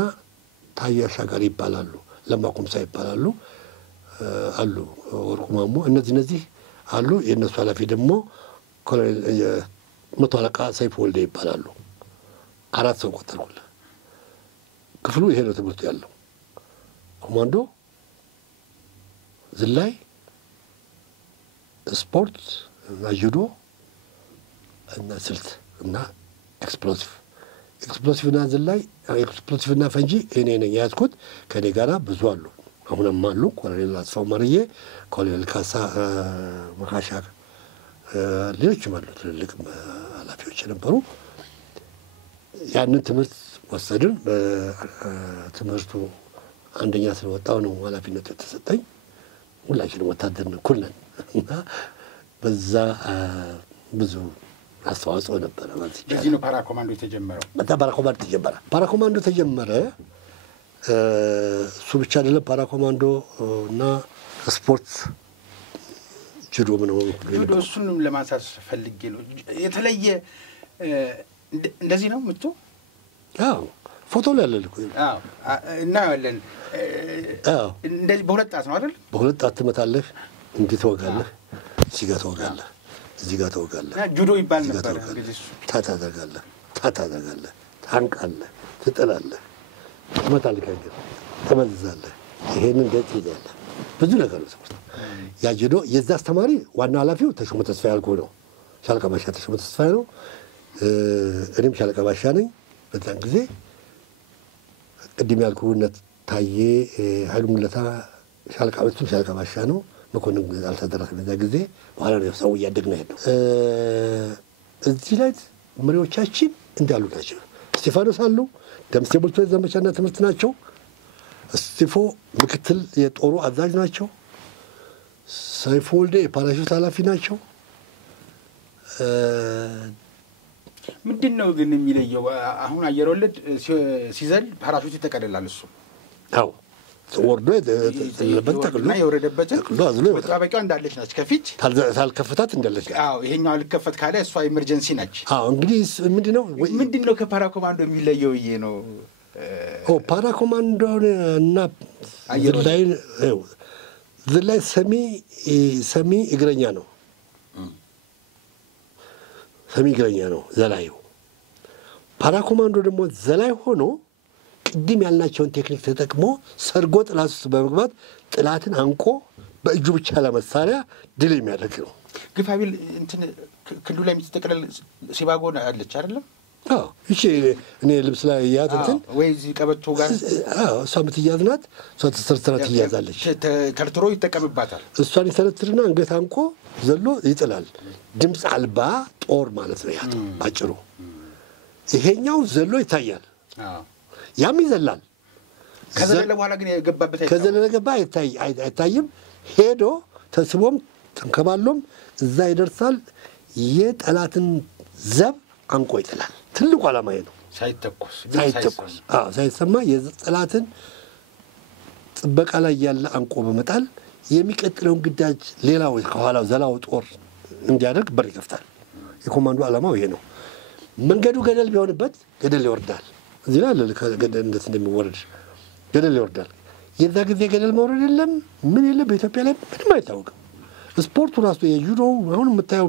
ታዬ አሻጋሪ ይባላሉ። ለማ ኩምሳ ይባላሉ አሉ። ወርቁ ማሞ እነዚህ አሉ። የእነሱ ኃላፊ ደግሞ ኮሎኔል 100 አለቃ ሰይፉ ወልዴ ይባላሉ። 4 ሰው ቆጠርኩልህ። ክፍሉ ይሄ ነው ትምህርቱ ያለው። ኮማንዶ፣ ዝላይ፣ ስፖርት እና ጁዶ እና ስልት እና ኤክስፕሎሲቭና ዝላይ፣ ኤክስፕሎሲቭና ፈንጂ እኔ ነኝ የያዝኩት። ከእኔ ጋራ ብዙ አሉ፣ አሁንም አሉ። ኮሎኔል አስፋው መርዬ፣ ኮሎኔል ካሳ መካሻ፣ ሌሎችም አሉ። ትልልቅ ኃላፊዎች የነበሩ። ያንን ትምህርት ወሰድን። በትምህርቱ አንደኛ ስለወጣው ነው ኃላፊነቱ የተሰጠኝ። ሁላችንም ወታደር ነን፣ እኩል ነን እና በዛ ብዙ አስተዋጽኦ ነበረ ማለት ይቻላል። በዚህ ነው ፓራ ኮማንዶ የተጀመረው። ፓራ ኮማንዶ ተጀመረ። እሱ ብቻ አይደለም። ፓራ ኮማንዶ እና ስፖርት፣ ጁዶ ምናምን ጁዶ፣ እሱንም ለማንሳት ፈልጌ ነው። የተለየ እንደዚህ ነው ምቱ? አዎ ፎቶ ላይ አለ እኮ እናያለን። እንደዚህ በሁለት ጣት ነው አይደል? በሁለት ጣት ትመታለህ፣ እንዲህ ትወጋለህ፣ እዚህ ጋር ትወጋለህ፣ እዚህ ጋር ትወጋለህ። ጁዶ ይባል ነበር እንግዲህ። ታታደርጋለህ፣ ታንቃለህ፣ ትጥላለህ፣ ትመታለህ፣ ከእግር ትመዝዛለህ። ይሄንን ገጽ ይዛለህ። ብዙ ነገር ነው። ያ ጁዶ የዛ አስተማሪ ዋና ኃላፊው ተሾመ ተስፋዬ ያልኩህ ነው። ሻለቃ ባሻ ተሾመ ተስፋዬ ነው። እኔም ሻለቃ ባሻ ነኝ። በዛን ጊዜ ቅድም ያልኩህነት ታዬ ኃይሉ ሙለታ ሻለቃ ቤቱም ሻለቃ ባሻ ነው። መኮንን አልተደረሰም በዛ ጊዜ። በኋላ ነው ሰው እያደግን ሄደው። እዚህ ላይ መሪዎቻችን እንዳሉ ናቸው። እስጢፋኖስ አሉ። ደምሴ ቡልቶ ዘመቻና ትምህርት ናቸው። እስጢፎ ምክትል የጦሩ አዛዥ ናቸው። ሰይፉ ወልዴ የፓራሹት ኃላፊ ናቸው። ምንድን ነው ግን የሚለየው? አሁን አየር ወለድ ሲዘል ፓራሹት ይጠቀልላል። እሱ አዎ ወርዶ ለበት ተቀልሎ የወረደበት አዝሎ መጣበቂያው እንዳለች ናች ከፊት ታልከፈታት እንዳለች። አዎ ይሄኛው አልከፈት ካለ እሷ ኢመርጀንሲ ናች። አዎ እንግዲህ ምንድነው ከፓራ ኮማንዶ የሚለየው? ይሄ ነው ፓራ ኮማንዶ እና ዝላይ ሰሚ እግረኛ ነው። ሰሚ እግረኛ ነው ዘላዩ። ፓራ ኮማንዶ ደግሞ ዘላይ ሆኖ ቅድም ያልናቸውን ቴክኒክ ተጠቅሞ ሰርጎ ጥላት ውስጥ በመግባት ጥላትን አንቆ በእጁ ብቻ ለመሳሪያ ድል የሚያደርግ ነው። ግፋቢል እንትን ክንዱ ላይ የምትጠቀለል ሲባጎ አለች አይደለም? አዎ እሺ። እኔ ልብስ ላይ ያት እንትን ወይ እዚህ ቀበቶ ጋር እሷ የምትያዝ ናት። እሷ ተሰርተራ ትያዛለች። ተርትሮ ይጠቀምባታል። እሷን ይተረትርና አንገት አንቆ ዘሎ ይጥላል። ድምፅ አልባ ጦር ማለት ነው። ያት ባጭሩ ይሄኛው ዘሎ ይታያል። ያም ይዘላል። ከዘለለ በኋላ ግን የገባበት ከዘለለ ገባ አይታይም። ሄዶ ተስቦም ተንከባሎም እዛ ይደርሳል። የጠላትን ዘብ አንቆ ይጥላል። ትልቁ ዓላማ ይሄ ነው። ሳይተኮስ ሳይሰማ የጠላትን ጥበቃ ላይ ያለ አንቆ በመጣል የሚቀጥለውን ግዳጅ ሌላው ከኋላው ዘላው ጦር እንዲያደርግ በር ይከፍታል። የኮማንዶ ዓላማው ይሄ ነው። መንገዱ ገደል ቢሆንበት ገደል ይወርዳል። እዚህ ላይ ገደል እንደሚወርድ ገደል ይወርዳል። የዛ ጊዜ ገደል መውረድ የለም ምን የለም። በኢትዮጵያ ላይ ምንም አይታወቅም። ስፖርቱ ራሱ የጁዶ አሁን የምታየው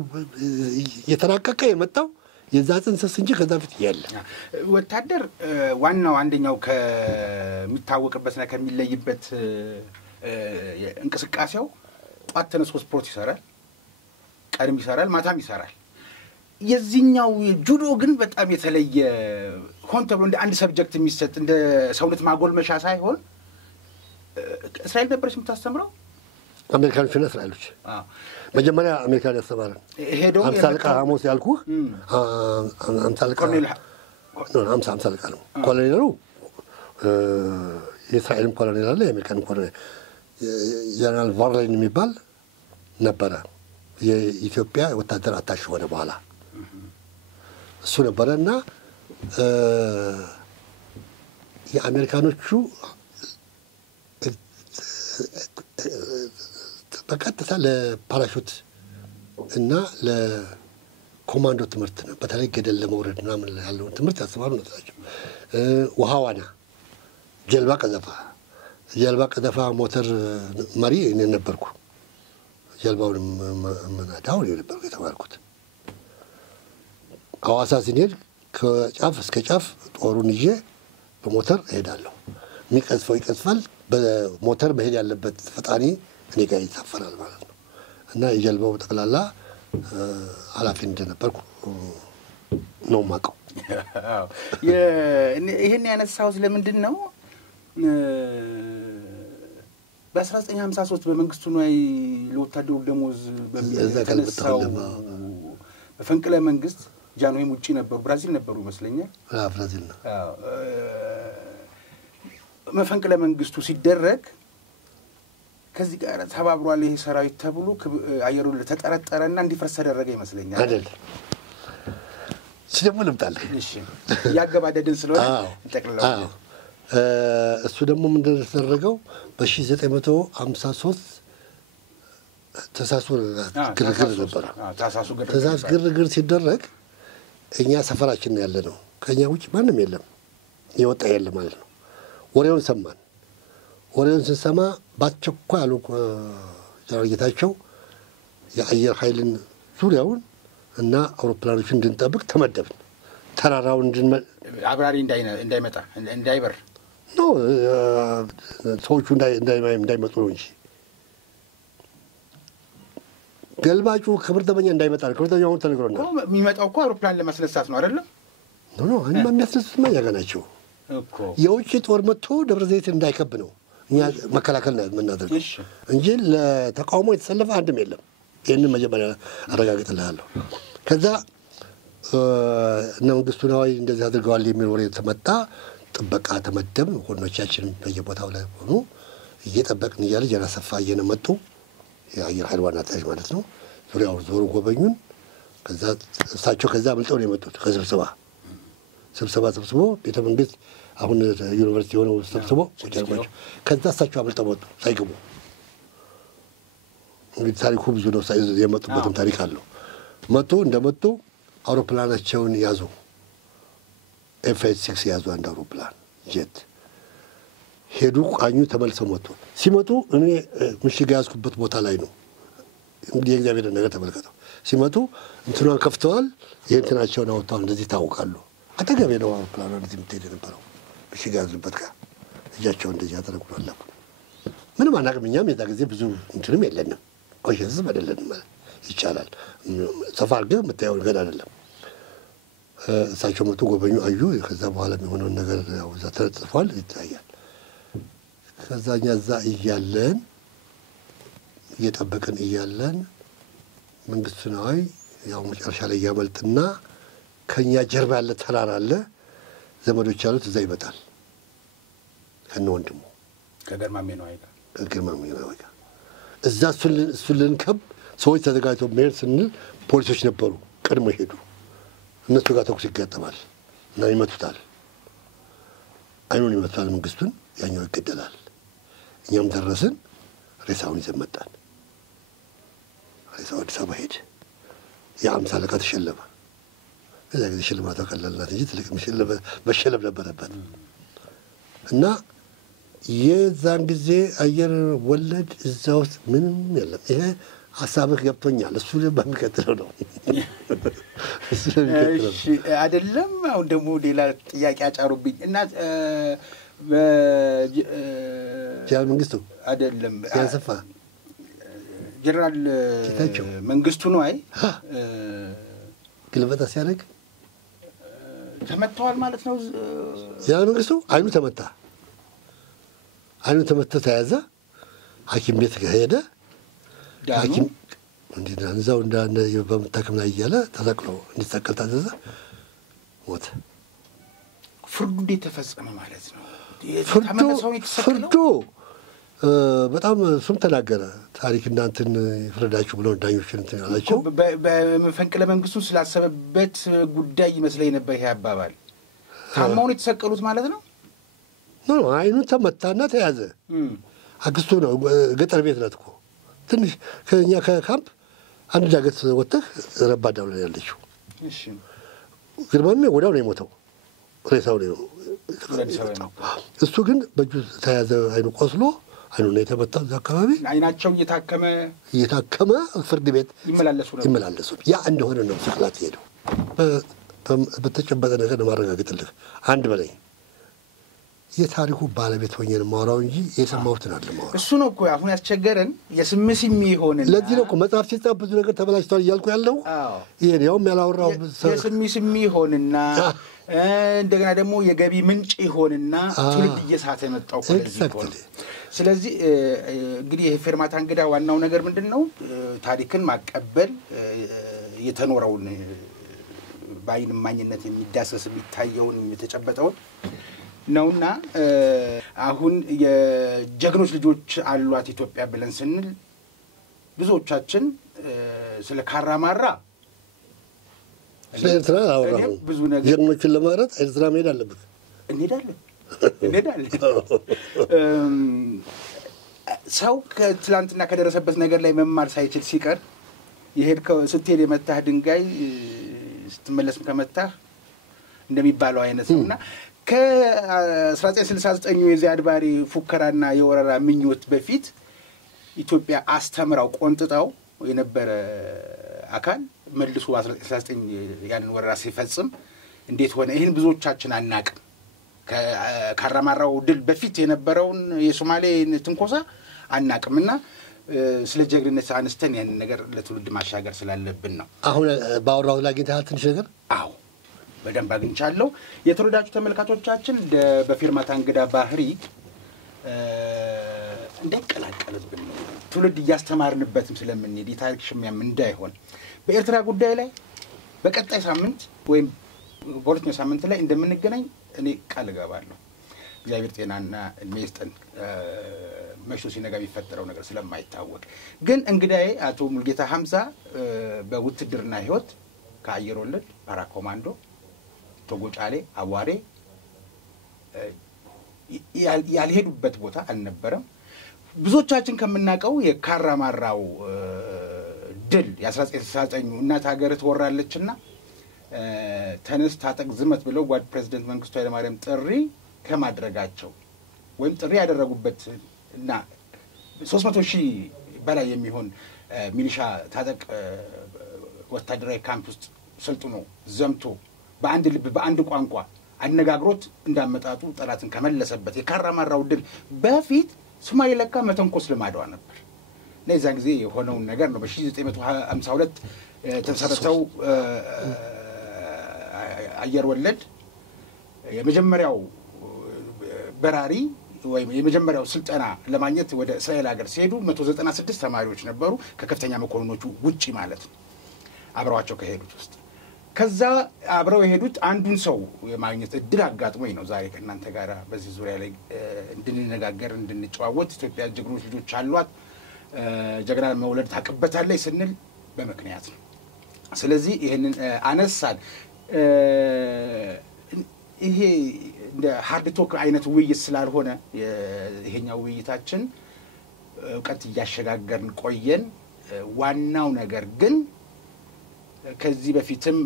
የተራቀቀ የመጣው የዛ ጽንሰስ እንጂ ከዛ ፊት ያለ ወታደር ዋናው አንደኛው ከሚታወቅበትና ከሚለይበት እንቅስቃሴው ጧት ተነስቶ ስፖርት ይሰራል፣ ቀድም ይሰራል፣ ማታም ይሰራል። የዚህኛው ጁዶ ግን በጣም የተለየ ሆን ተብሎ እንደ አንድ ሰብጀክት የሚሰጥ እንደ ሰውነት ማጎልመሻ ሳይሆን እስራኤል ነበረች የምታስተምረው። አሜሪካኖችና እስራኤሎች መጀመሪያ አሜሪካን ያስተማረን ሄዶ አምሳልቃ ሐሙስ ያልኩህ አምሳልቃ አምሳልቃ ነው። ኮሎኔሉ የእስራኤልም ኮሎኔል አለ፣ የአሜሪካንም ኮሎኔል ጀነራል ቫርሌን የሚባል ነበረ። የኢትዮጵያ ወታደር አታሽ ሆነ በኋላ እሱ ነበረ እና የአሜሪካኖቹ በቀጥታ ለፓራሹት እና ለኮማንዶ ትምህርት ነው። በተለይ ገደል ለመውረድ ምናምን ያለውን ትምህርት ያስተማሩ ናቸው። ውሃ ዋና፣ ጀልባ ቀዘፋ ሞተር መሪ እኔ ነበርኩ። ጀልባውን ምናዳው እኔ ነበርኩ የተማርኩት። ሐዋሳ ስንሄድ ከጫፍ እስከ ጫፍ ጦሩን ይዤ በሞተር እሄዳለሁ። የሚቀዝፈው ይቀዝፋል። በሞተር መሄድ ያለበት ፈጣኒ እኔ ጋር ይሳፈራል ማለት ነው። እና የጀልባው ጠቅላላ ኃላፊ እንደነበርኩ ነው የማውቀው። ይህን ያነሳው ስለምንድን ነው? በ1953 በመንግስቱ ነዋይ ለወታደሩ ደሞዝ በሚተነሳው በፈንቅለ መንግስት ጃንሆይም ውጪ ነበሩ፣ ብራዚል ነበሩ ይመስለኛል። ብራዚል ነው። መፈንቅለ መንግስቱ ሲደረግ ከዚህ ጋር ተባብሯል ይሄ ሰራዊት ተብሎ አየሩ ተጠረጠረና እንዲፈርስ ተደረገ ይመስለኛል አይደል? ሲደሞ ልምጣለህ። እሺ ያገባደድን ስለሆነ እንጠቅልለው። እሱ ደግሞ ምንድነው የተደረገው? በ1953 ተሳሱ ግርግር ነበር። ተሳሱ ግርግር ሲደረግ እኛ ሰፈራችን ያለ ነው። ከኛ ውጭ ማንም የለም። የወጣ የለም ማለት ነው። ወሬውን ሰማን። ወሬውን ስንሰማ በአስቸኳይ አሉ ጀነራል ጌታቸው የአየር ኃይልን ዙሪያውን እና አውሮፕላኖችን እንድንጠብቅ ተመደብን። ተራራውን አብራሪ እንዳይመጣ እንዳይበር ነው ሰዎቹ እንዳይመጡ ነው እንጂ ገልባጩ ክብር ዘበኛ እንዳይመጣ ነው። ክብር ዘበኛውን ተነግሮናል። የሚመጣው እኮ አውሮፕላን ለማስነሳት ነው አይደለም? ኖ የሚያስነሱትማ እኛ ናቸው እኮ። የውጭ ጦር መጥቶ ደብረ ዘይት እንዳይከብ ነው እኛ መከላከል ነው የምናደርገው እንጂ ለተቃውሞ የተሰለፈ አንድም የለም። ይህንን መጀመሪያ አረጋግጥልሃለሁ። ከዛ እነ መንግስቱ ነዋይ እንደዚህ አድርገዋል የሚል ወሬ ተመጣ። ጥበቃ ተመደብ ወኖቻችን በየቦታው ላይ ሆኑ እየጠበቅን እያለ ጀነራል አሰፋ እየመጡ የአየር ኃይል ዋና አዛዥ ማለት ነው ዙሪያውን ዞሩ ጎበኙን። ከዛ እሳቸው ከዛ አምልጠው ነው የመጡት ከስብሰባ ሰብስቦ ቤተ መንግስት አሁን ዩኒቨርሲቲ ሆነው ሰብስቦ ጀርባቸው ከዛ እሳቸው አምልጠው መጡ ሳይገቡ። እንግዲህ ታሪኩ ብዙ ነው። የመጡበትም ታሪክ አለው። እንደመጡ አውሮፕላናቸውን ያዙ። ኤፍ-86 ያዙ። አንድ አውሮፕላን ጄት ሄዱ። ቃኙ ተመልሰው መጡ። ሲመጡ እኔ ምሽግ ያዝኩበት ቦታ ላይ ነው። እንግዲህ የእግዚአብሔር ነገር ተመልከተው። ሲመጡ እንትኗን ከፍተዋል። የእንትናቸውን አወጥተዋል። እንደዚህ ታውቃሉ። አጠገቤ ነው አውሮፕላኑ እንደዚህ የምትሄድ የነበረው ምሽግ ያዙበት ጋር እጃቸው እንደዚህ ያደረጉናል። ምንም አናውቅም። እኛም የዛ ጊዜ ብዙ እንትንም የለንም። ኮንሽንስም አይደለንም ይቻላል። ሰፋ አድርገህ የምታየው ነገር አይደለም። እሳቸው መጡ፣ ጎበኙ፣ አዩ። ከዛ በኋላ የሚሆነውን ነገር ያው እዛ ተጽፏል፣ ይታያል። ከዛ እኛ እዛ እያለን እየጠበቅን እያለን መንግስቱ ነዋይ ያው መጨረሻ ላይ ያመልጥና ከኛ ጀርባ ያለ ተራራ አለ፣ ዘመዶች ያሉት እዛ ይመጣል ከነ ወንድሙ ከግርማሜ ነዋይ ጋር እዛ እሱን ልንከብ ሰዎች ተዘጋጅተው መሄድ ስንል ፖሊሶች ነበሩ ቀድሞ ሄዱ። እነሱ ጋር ተኩስ ይጋጠማል እና ይመቱታል። አይኑን ይመቱታል መንግስቱን፣ ያኛው ይገደላል። እኛም ደረስን። ሬሳውን ይዘን መጣን። ሬሳው አዲስ አበባ ሄደ። የአምሳ አለቃ ተሸለመ። እዛ ጊዜ ሽልማቷ ቀላልናት እንጂ ትልቅ መሸለም ነበረበት እና የዛን ጊዜ አየር ወለድ እዛ ውስጥ ምንም የለም። ይሄ ሀሳብህ ገብቶኛል። እሱ በሚቀጥለው ነው አይደለም። አሁን ደግሞ ሌላ ጥያቄ አጫሩብኝ እና ጀነራል መንግስቱ አይደለም ያሰፋ ጀነራል መንግስቱ ነዋይ ግልበጣ ሲያደርግ ተመተዋል ማለት ነው። ጀነራል መንግስቱ አይኑ ተመታ ተያዘ። ሐኪም ቤት ሄደ። ሐኪም እዛው በመታከም ላይ እያለ ተሰቅሎ እንዲሰቀል ታዘዘ። ሞተ። ፍርዱ እንዴት ተፈጸመ ማለት ነው? ፍርዱ በጣም እሱም ተናገረ። ታሪክ እናንተን ይፍረዳችሁ ብለው ዳኞችን እንትን አላቸው። በመፈንቅለ መንግስቱን ስላሰበበት ጉዳይ ይመስለኝ ነበር ይሄ አባባል። ታማውን የተሰቀሉት ማለት ነው። አይኑ ተመታና ተያዘ። አክስቱ ነው። ገጠር ቤት ናት እኮ ትንሽ ከኛ ከካምፕ አንድ ዳገት ወጥተህ ረባዳው ላይ ያለችው። እሺ ግርማሜ ወዲያው ነው የሞተው። ሬሳው ነው። እሱ ግን በእጁ ተያዘ። አይኑ ቆስሎ አይኑ ነው የተመታው። እዛ አካባቢ አይናቸው እየታከመ ፍርድ ቤት ይመላለሱ ያ እንደሆነ ነው ስቅላት ሄደው። በተጨበጠ ነገር ማረጋገጥልህ አንድ በላይ የታሪኩ ባለቤት ሆኜ ነው የማወራው እንጂ የሰማሁትን አይደለም። እሱ ነው እኮ አሁን ያስቸገረን የስምስም ይሆንና ለዚህ ነው እኮ መጽሐፍ ሲጻፍ ብዙ ነገር ተበላሽቷል እያልኩ ያለው። ይሄን ያውም ያላወራው የስምም ይሆንና እንደገና ደግሞ የገቢ ምንጭ ይሆንና ትውልድ እየሳተ የመጣው ኮሌጅ። ስለዚህ እንግዲህ የፌርማታ እንግዳ ዋናው ነገር ምንድነው? ታሪክን ማቀበል፣ የተኖረውን በዓይን እማኝነት የሚዳሰስ የሚታየውን የተጨበጠውን ነውና አሁን የጀግኖች ልጆች አሏት ኢትዮጵያ ብለን ስንል ብዙዎቻችን ስለ ካራማራ ኤርትራ አወራሁ። ብዙ ነገር ጀግኖችን ለማረት ኤርትራ መሄድ አለበት። እንሄዳለን። ሰው ከትላንትና ከደረሰበት ነገር ላይ መማር ሳይችል ሲቀር ስትሄድ የመታህ ድንጋይ ስትመለስም ከመታህ እንደሚባለው አይነት ነውና ከ1969 የዚያድ ባሬ ፉከራና የወረራ ምኞት በፊት ኢትዮጵያ አስተምራው ቆንጥጣው የነበረ አካል መልሶ 1969 ያንን ወረራ ሲፈጽም እንዴት ሆነ? ይሄን ብዙዎቻችን አናቅም። ከካራማራው ድል በፊት የነበረውን የሶማሌ ትንኮሳ አናቅምና ስለ ጀግንነት አንስተን ያን ነገር ለትውልድ ማሻገር ስላለብን ነው። አሁን ባወራው ላይ ግን ትንሽ ነገር አዎ በደንብ አግኝቻለሁ። የተወዳጁ ተመልካቾቻችን በፊርማታ እንግዳ ባህሪ እንደቀላቀለብን ትውልድ እያስተማርንበትም ስለምንሄድ የታሪክ ሽሚያም እንዳይሆን በኤርትራ ጉዳይ ላይ በቀጣይ ሳምንት ወይም በሁለተኛው ሳምንት ላይ እንደምንገናኝ እኔ ቃል እገባለሁ። እግዚአብሔር ጤናና እድሜ ይስጠን። መሽቶ ሲነጋ የሚፈጠረው ነገር ስለማይታወቅ ግን እንግዳዬ አቶ ሙልጌታ ሐምዛ በውትድርና ህይወት ከአየር ወለድ ፓራ ኮማንዶ ቶጎጫሌ አዋሬ ያልሄዱበት ቦታ አልነበረም። ብዙዎቻችን ከምናቀው የካራማራው ድል የ1969 እናት ሀገር ተወራለችና ተነስ ታጠቅ ዝመት ብለው ጓድ ፕሬዝዳንት መንግስቱ ኃይለማርያም ጥሪ ከማድረጋቸው ወይም ጥሪ ያደረጉበት እና 300,000 በላይ የሚሆን ሚሊሻ ታጠቅ ወታደራዊ ካምፕ ውስጥ ሰልጥኖ ዘምቶ በአንድ ልብ በአንድ ቋንቋ አነጋግሮት እንዳመጣጡ ጠላትን ከመለሰበት የካራማራው ድል በፊት ሶማሌ ለካ መተንኮስ ልማዷ ነበር። ለዛ ጊዜ የሆነው ነገር ነው። በ1952 ተሰረተው አየር ወለድ የመጀመሪያው በራሪ ወይም የመጀመሪያው ስልጠና ለማግኘት ወደ እስራኤል ሀገር ሲሄዱ 196 ተማሪዎች ነበሩ ከከፍተኛ መኮንኖቹ ውጪ ማለት ነው አብረዋቸው ከሄዱት ውስጥ። ከዛ አብረው የሄዱት አንዱን ሰው የማግኘት እድል አጋጥሞኝ ነው ዛሬ ከእናንተ ጋር በዚህ ዙሪያ ላይ እንድንነጋገር እንድንጨዋወት። ኢትዮጵያ ጀግኖች ልጆች አሏት፣ ጀግና መውለድ ታቀበታለች ስንል በመክንያት ነው። ስለዚህ ይሄንን አነሳን። ይሄ እንደ ሃርድ ቶክ አይነት ውይይት ስላልሆነ ይሄኛው ውይይታችን እውቀት እያሸጋገርን ቆየን። ዋናው ነገር ግን ከዚህ በፊትም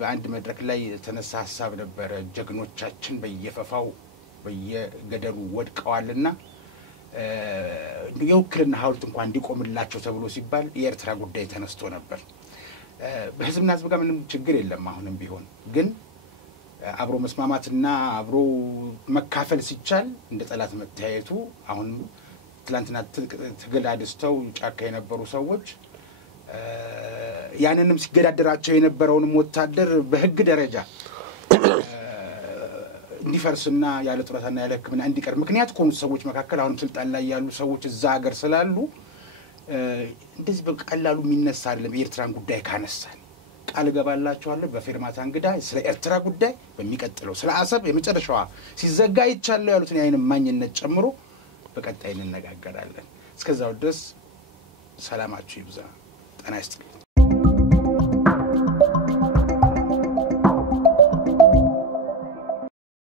በአንድ መድረክ ላይ ተነሳ ሐሳብ ነበር። ጀግኖቻችን በየፈፋው በየገደሉ ወድቀዋልና የውክልና ሐውልት እንኳን እንዲቆምላቸው ተብሎ ሲባል የኤርትራ ጉዳይ ተነስቶ ነበር። በህዝብና ህዝብ ጋር ምንም ችግር የለም። አሁንም ቢሆን ግን አብሮ መስማማትና አብሮ መካፈል ሲቻል እንደ ጠላት መታየቱ አሁን ትላንትና ትግል አድስተው ጫካ የነበሩ ሰዎች ያንንም ሲገዳደራቸው የነበረውንም ወታደር በህግ ደረጃ እንዲፈርስና ያለ ጡረታና ያለ ሕክምና እንዲቀር ምክንያት ከሆኑ ሰዎች መካከል አሁን ስልጣን ላይ ያሉ ሰዎች እዛ ሀገር ስላሉ እንደዚህ በቀላሉ የሚነሳ አይደለም። የኤርትራን ጉዳይ ካነሳን ቃል እገባላችኋለሁ በፊርማታ እንግዳ ስለ ኤርትራ ጉዳይ በሚቀጥለው ስለ አሰብ የመጨረሻዋ ሲዘጋ ይቻለው ያሉትን የዓይን ማኝነት ጨምሮ በቀጣይ እንነጋገራለን። እስከዛው ድረስ ሰላማችሁ ይብዛ። ጤና ይስጥልኝ።